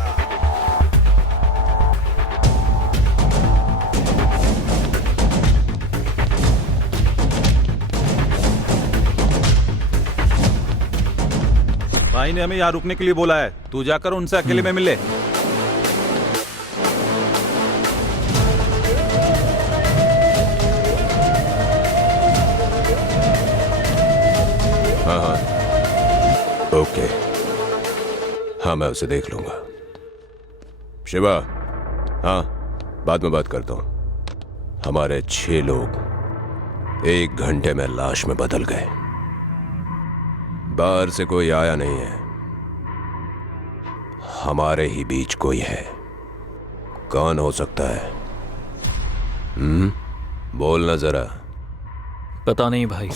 भाई ने हमें यहाँ रुकने के लिए बोला है। तू जाकर उनसे अकेले में मिले। हाँ हाँ, ओके, हाँ मैं उसे देख लूंगा। शिवा, हाँ बाद में बात करता हूं। हमारे 6 लोग 1 घंटे में लाश में बदल गए। बाहर से कोई आया नहीं है, हमारे ही बीच कोई है। कौन हो सकता है? बोलना जरा। पता नहीं भाई।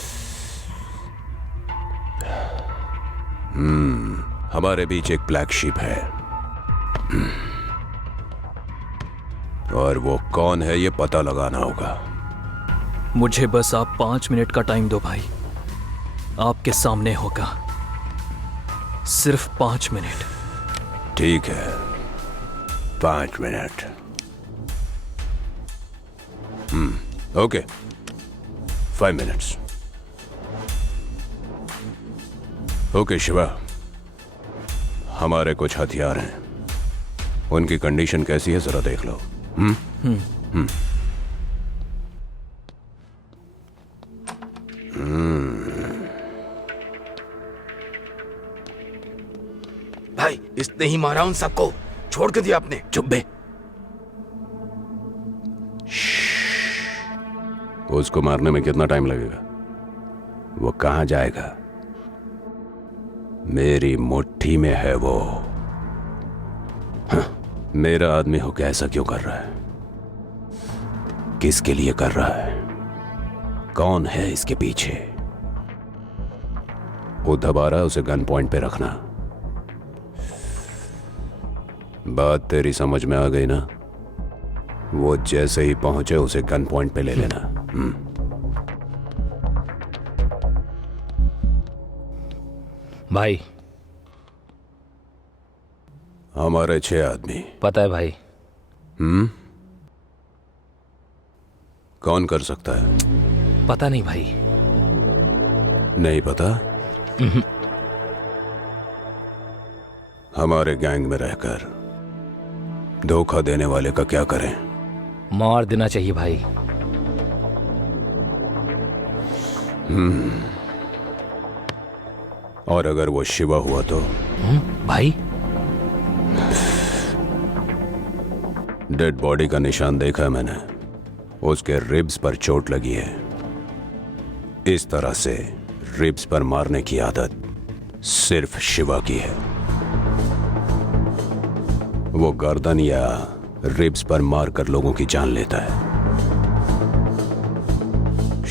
हमारे बीच एक ब्लैक शीप है, और वो कौन है ये पता लगाना होगा। मुझे बस आप 5 मिनट का टाइम दो भाई, आपके सामने होगा। सिर्फ 5 मिनट। ठीक है, 5 minute. Okay, 5 minutes. Okay Shiva, हमारे कुछ हथियार हैं, उनकी कंडीशन कैसी है जरा देख लो। भाई इसने ही मारा उन सबको, छोड़ के दिया आपने। चुप बे। उसको मारने में कितना टाइम लगेगा? वो कहां जाएगा? मेरी मुट्ठी में है वो। हाँ, मेरा आदमी होकर ऐसा क्यों कर रहा है? किसके लिए कर रहा है? कौन है इसके पीछे? वो दबा रहा, उसे गन पॉइंट पे रखना। बात तेरी समझ में आ गई ना? वो जैसे ही पहुंचे उसे गन पॉइंट पे ले लेना। भाई हमारे 6 आदमी। पता है भाई। कौन कर सकता है? पता नहीं भाई। नहीं पता? हमारे गैंग में रहकर धोखा देने वाले का क्या करें? मार देना चाहिए भाई। और अगर वो शिवा हुआ तो? भाई डेड बॉडी का निशान देखा है मैंने, उसके रिब्स पर चोट लगी है। इस तरह से रिब्स पर मारने की आदत सिर्फ शिवा की है। वो गर्दन या रिब्स पर मारकर लोगों की जान लेता है।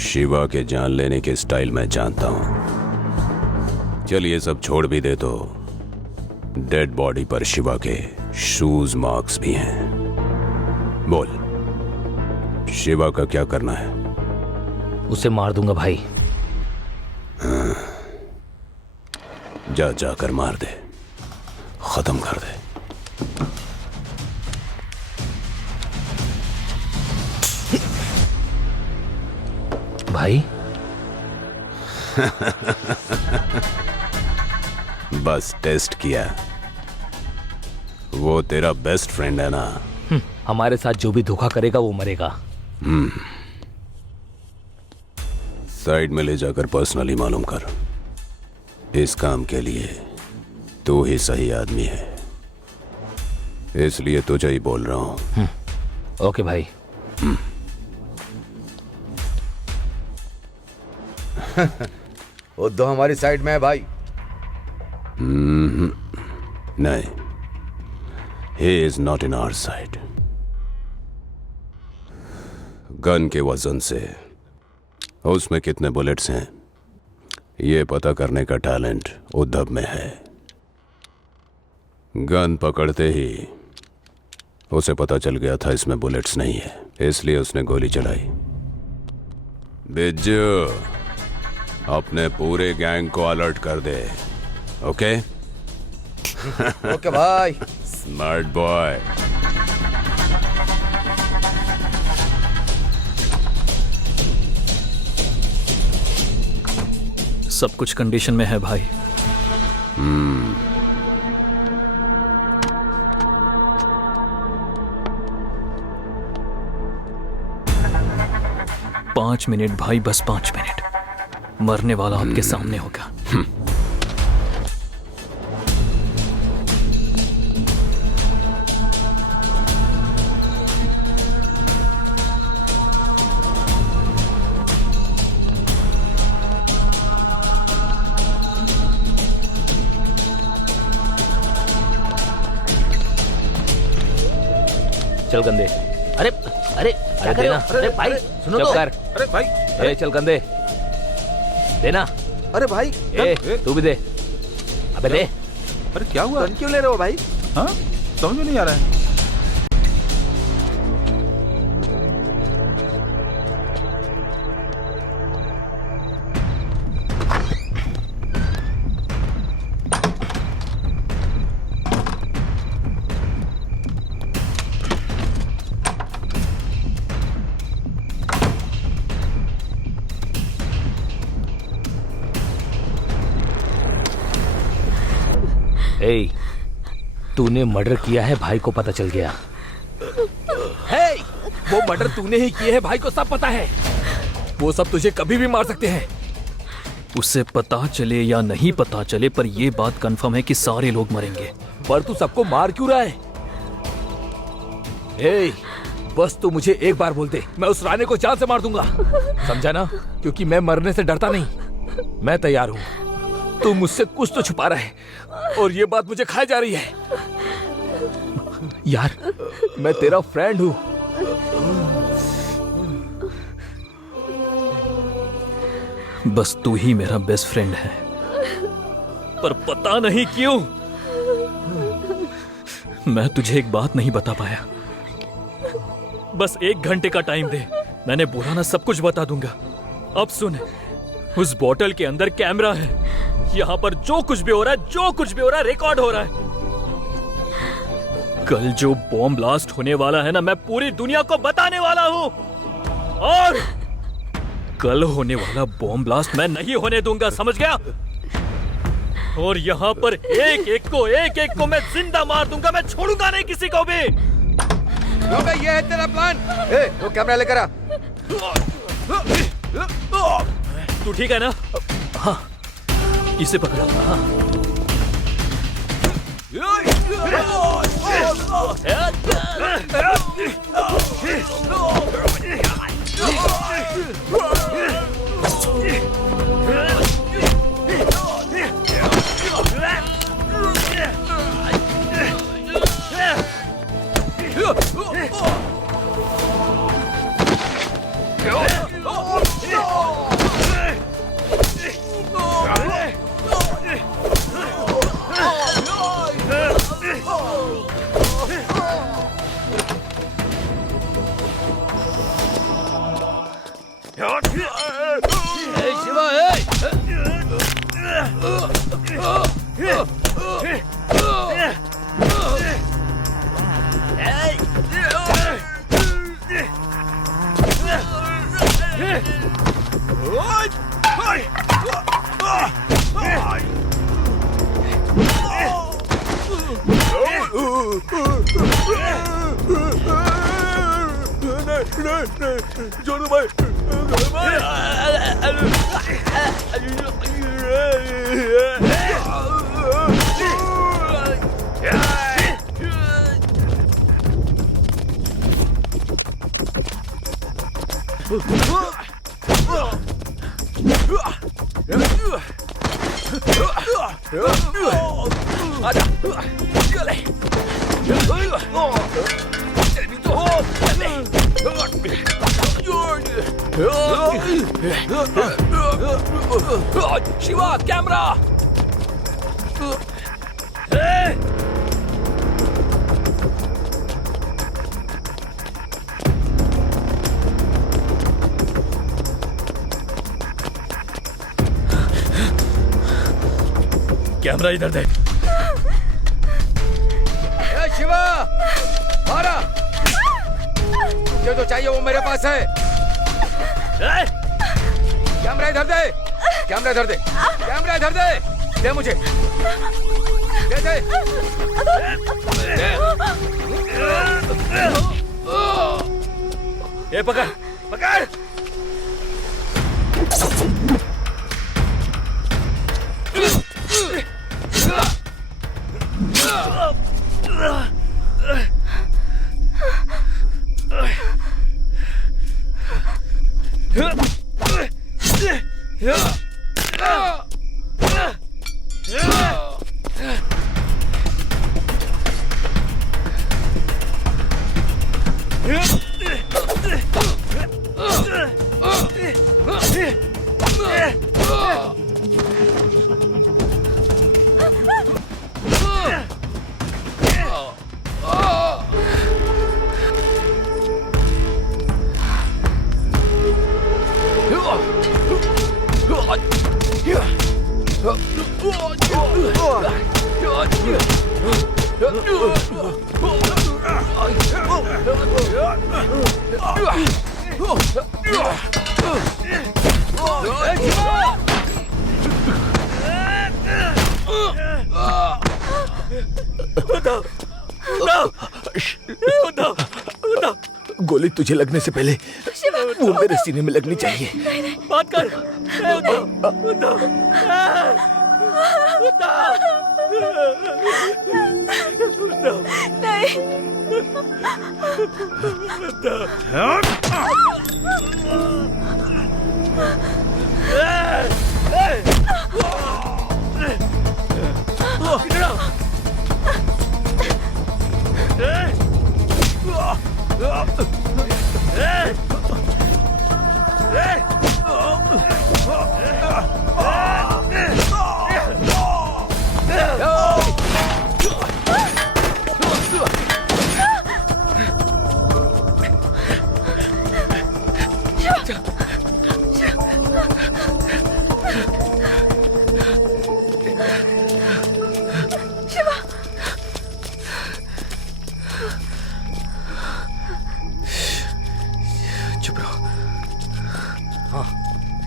शिवा के जान लेने के स्टाइल मैं जानता हूं। चल ये सब छोड़ भी दे तो डेड बॉडी पर शिवा के शूज मार्क्स भी हैं। बोल, शिवा का क्या करना है? उसे मार दूंगा भाई। जाकर मार दे, खत्म कर दे। भाई बस टेस्ट किया। वो तेरा बेस्ट फ्रेंड है ना? हमारे साथ जो भी धोखा करेगा वो मरेगा। साइड में ले जाकर पर्सनली मालूम कर। इस काम के लिए तू ही सही आदमी है, इसलिए तुझे ही बोल रहा हूं। ओके भाई। उद्धव हमारी साइड में है भाई। नहीं, he is not in our side. Gun के वजन से उसमें कितने बुलेट्स हैं ये पता करने का टैलेंट उद्धव में है। गन पकड़ते ही उसे पता चल गया था इसमें बुलेट्स नहीं है, इसलिए उसने गोली चलाई। बिज्जू, अपने पूरे गैंग को अलर्ट कर दे। ओके? ओके भाई। Smart boy. सब कुछ कंडीशन में है भाई। 5 मिनट भाई, बस 5 मिनट। मरने वाला आपके सामने होगा। चल गंदे। अरे अरे क्या कर रहे हो? देना। अरे भाई सुनो चुप तो। कर। अरे भाई, ए चल गंदे, देना। अरे भाई ए तू भी दे। अबे दे। अरे क्या हुआ? गन क्यों ले रहे हो भाई? हाँ, समझ में नहीं आ रहा है। ए, तूने मर्डर किया है, भाई को पता चल गया। हे, वो मर्डर तूने ही किया है, भाई को सब पता है। वो सब तुझे कभी भी मार सकते हैं। उसे पता चले या नहीं पता चले, पर यह बात कंफर्म है कि सारे लोग मरेंगे। पर तू सबको मार क्यों रहा है? ए, बस तू मुझे एक बार बोल दे, मैं उस राणे को जान से मार दूंगा। समझा ना? क्योंकि मैं मरने से डरता नहीं। मैं तैयार हूँ। तू मुझसे कुछ तो छुपा रहा है और ये बात मुझे खाई जा रही है। यार, मैं तेरा फ्रेंड हूँ। बस तू ही मेरा बेस्ट फ्रेंड है, पर पता नहीं क्यों मैं तुझे एक बात नहीं बता पाया। बस 1 घंटे का टाइम दे, मैंने बोला ना सब कुछ बता दूंगा। अब सुन, उस बोतल के अंदर कैमरा है। यहाँ पर जो कुछ भी हो रहा है, रिकॉर्ड हो रहा है। कल जो बॉम्ब ब्लास्ट होने वाला है ना, मैं पूरी दुनिया को बताने वाला हूँ। और कल होने वाला बॉम्ब ब्लास्ट मैं नहीं होने दूंगा, समझ गया? और यहाँ पर एक एक को मैं जिंदा मार दूंगा, मैं छोड़ूंगा नहीं किसी को भी। ये है तेरा प्लान। ए, वो कैमरा लेकर आ। तू ठीक है ना? हाँ, इसे पकड़ो। हाँ। शिवा, जोरू भाई, शिवा, कैमरा। कैमरा इधर दे। शिवा, मारा। तुझे जो चाहिए वो मेरे पास है। कैमरा इधर दे, कैमरा इधर दे, कैमरा इधर दे। दे मुझे, दे दे। ये पकड़, पकड़। गोली तुझे लगने से पहले वो मेरे सीने में लगनी चाहिए। बात कर।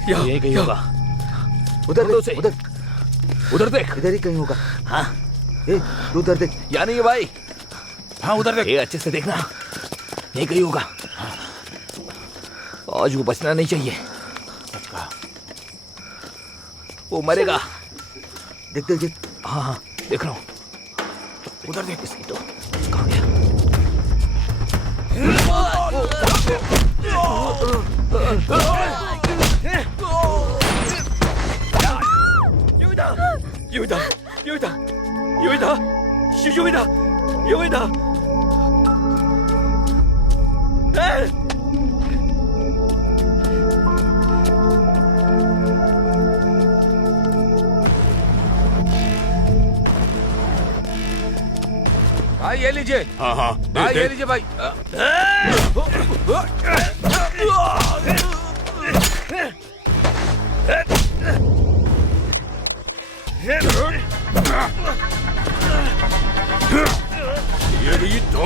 यही कहीं होगा। उधर देख, उधर उधर देख। इधर ही कहीं होगा। हाँ ए, तू उधर देख। या नहीं है भाई? हाँ उधर देख। ये अच्छे से देखना, यही कहीं होगा। आज वो बचना नहीं चाहिए, वो मरेगा। देख देख देख। हाँ हाँ देख रहा हूँ। उधर देख। इसकी तो कहाँ गया? भाई ये लीजिए। हाँ हाँ भाई ये लीजिए भाई। ये भी तो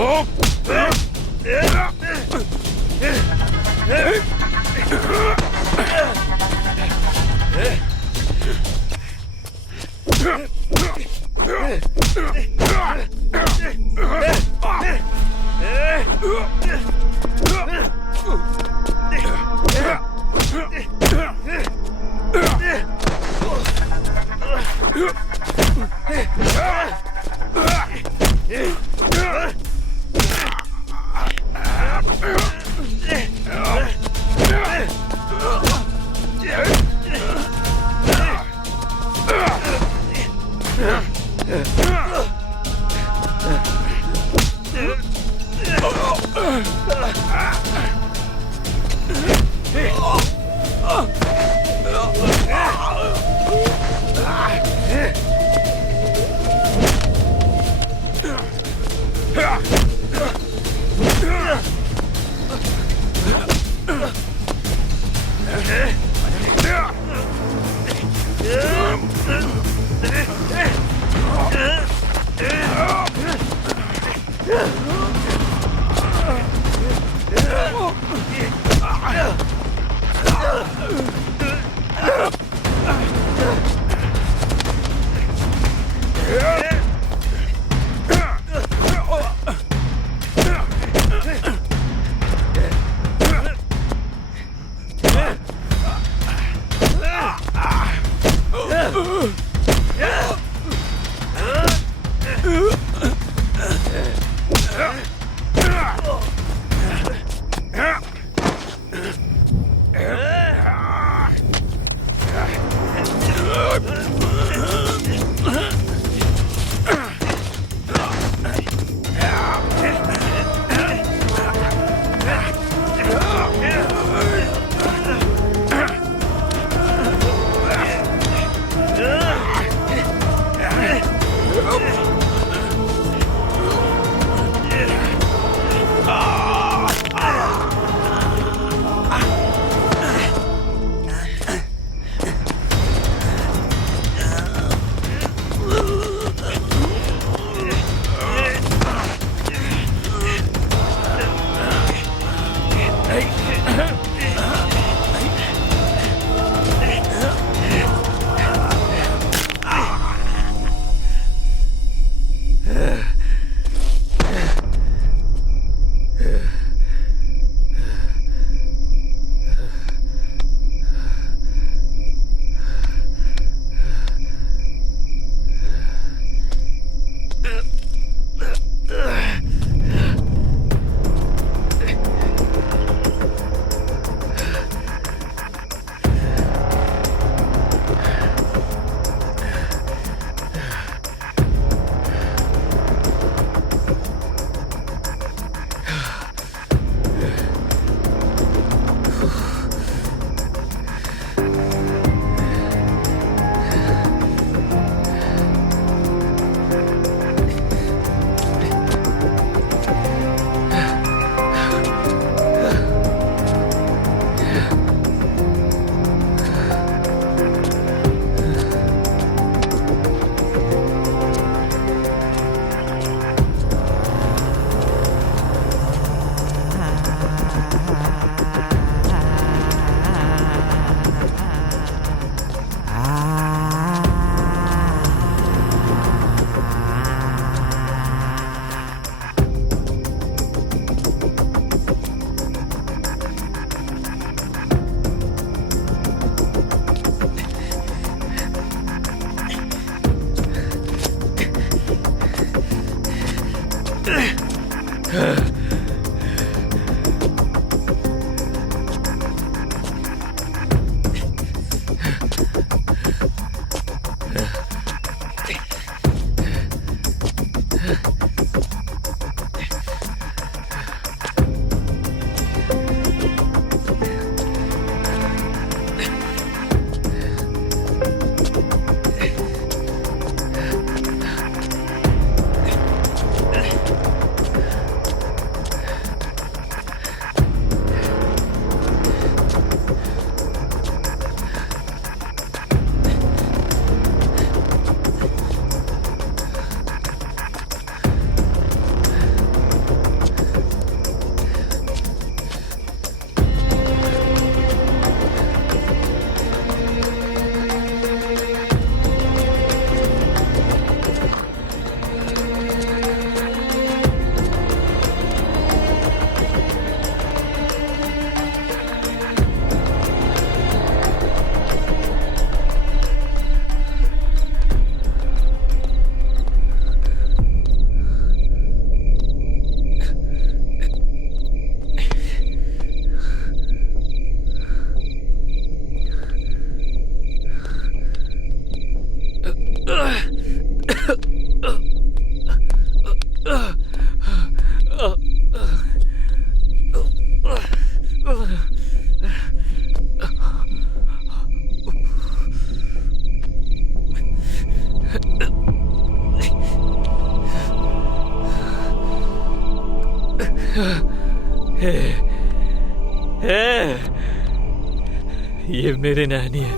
ये मेरी नानी है,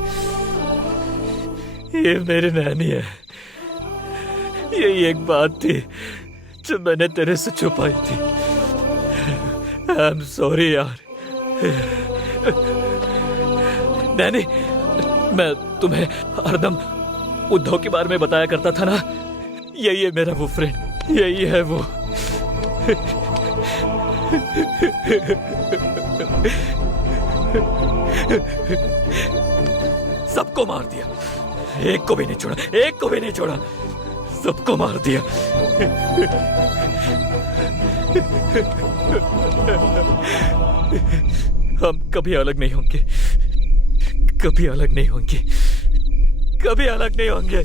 ये मेरी नानी है। ये एक बात थी जो मैंने तेरे से छुपाई थी। आई एम सॉरी यार। नानी, मैं तुम्हें हरदम उद्धव के बारे में बताया करता था ना, यही है मेरा वो फ्रेंड, यही है वो। सबको मार दिया, एक को भी नहीं छोड़ा, एक को भी नहीं छोड़ा, सबको मार दिया। हम कभी अलग नहीं होंगे, कभी अलग नहीं होंगे, कभी अलग नहीं होंगे।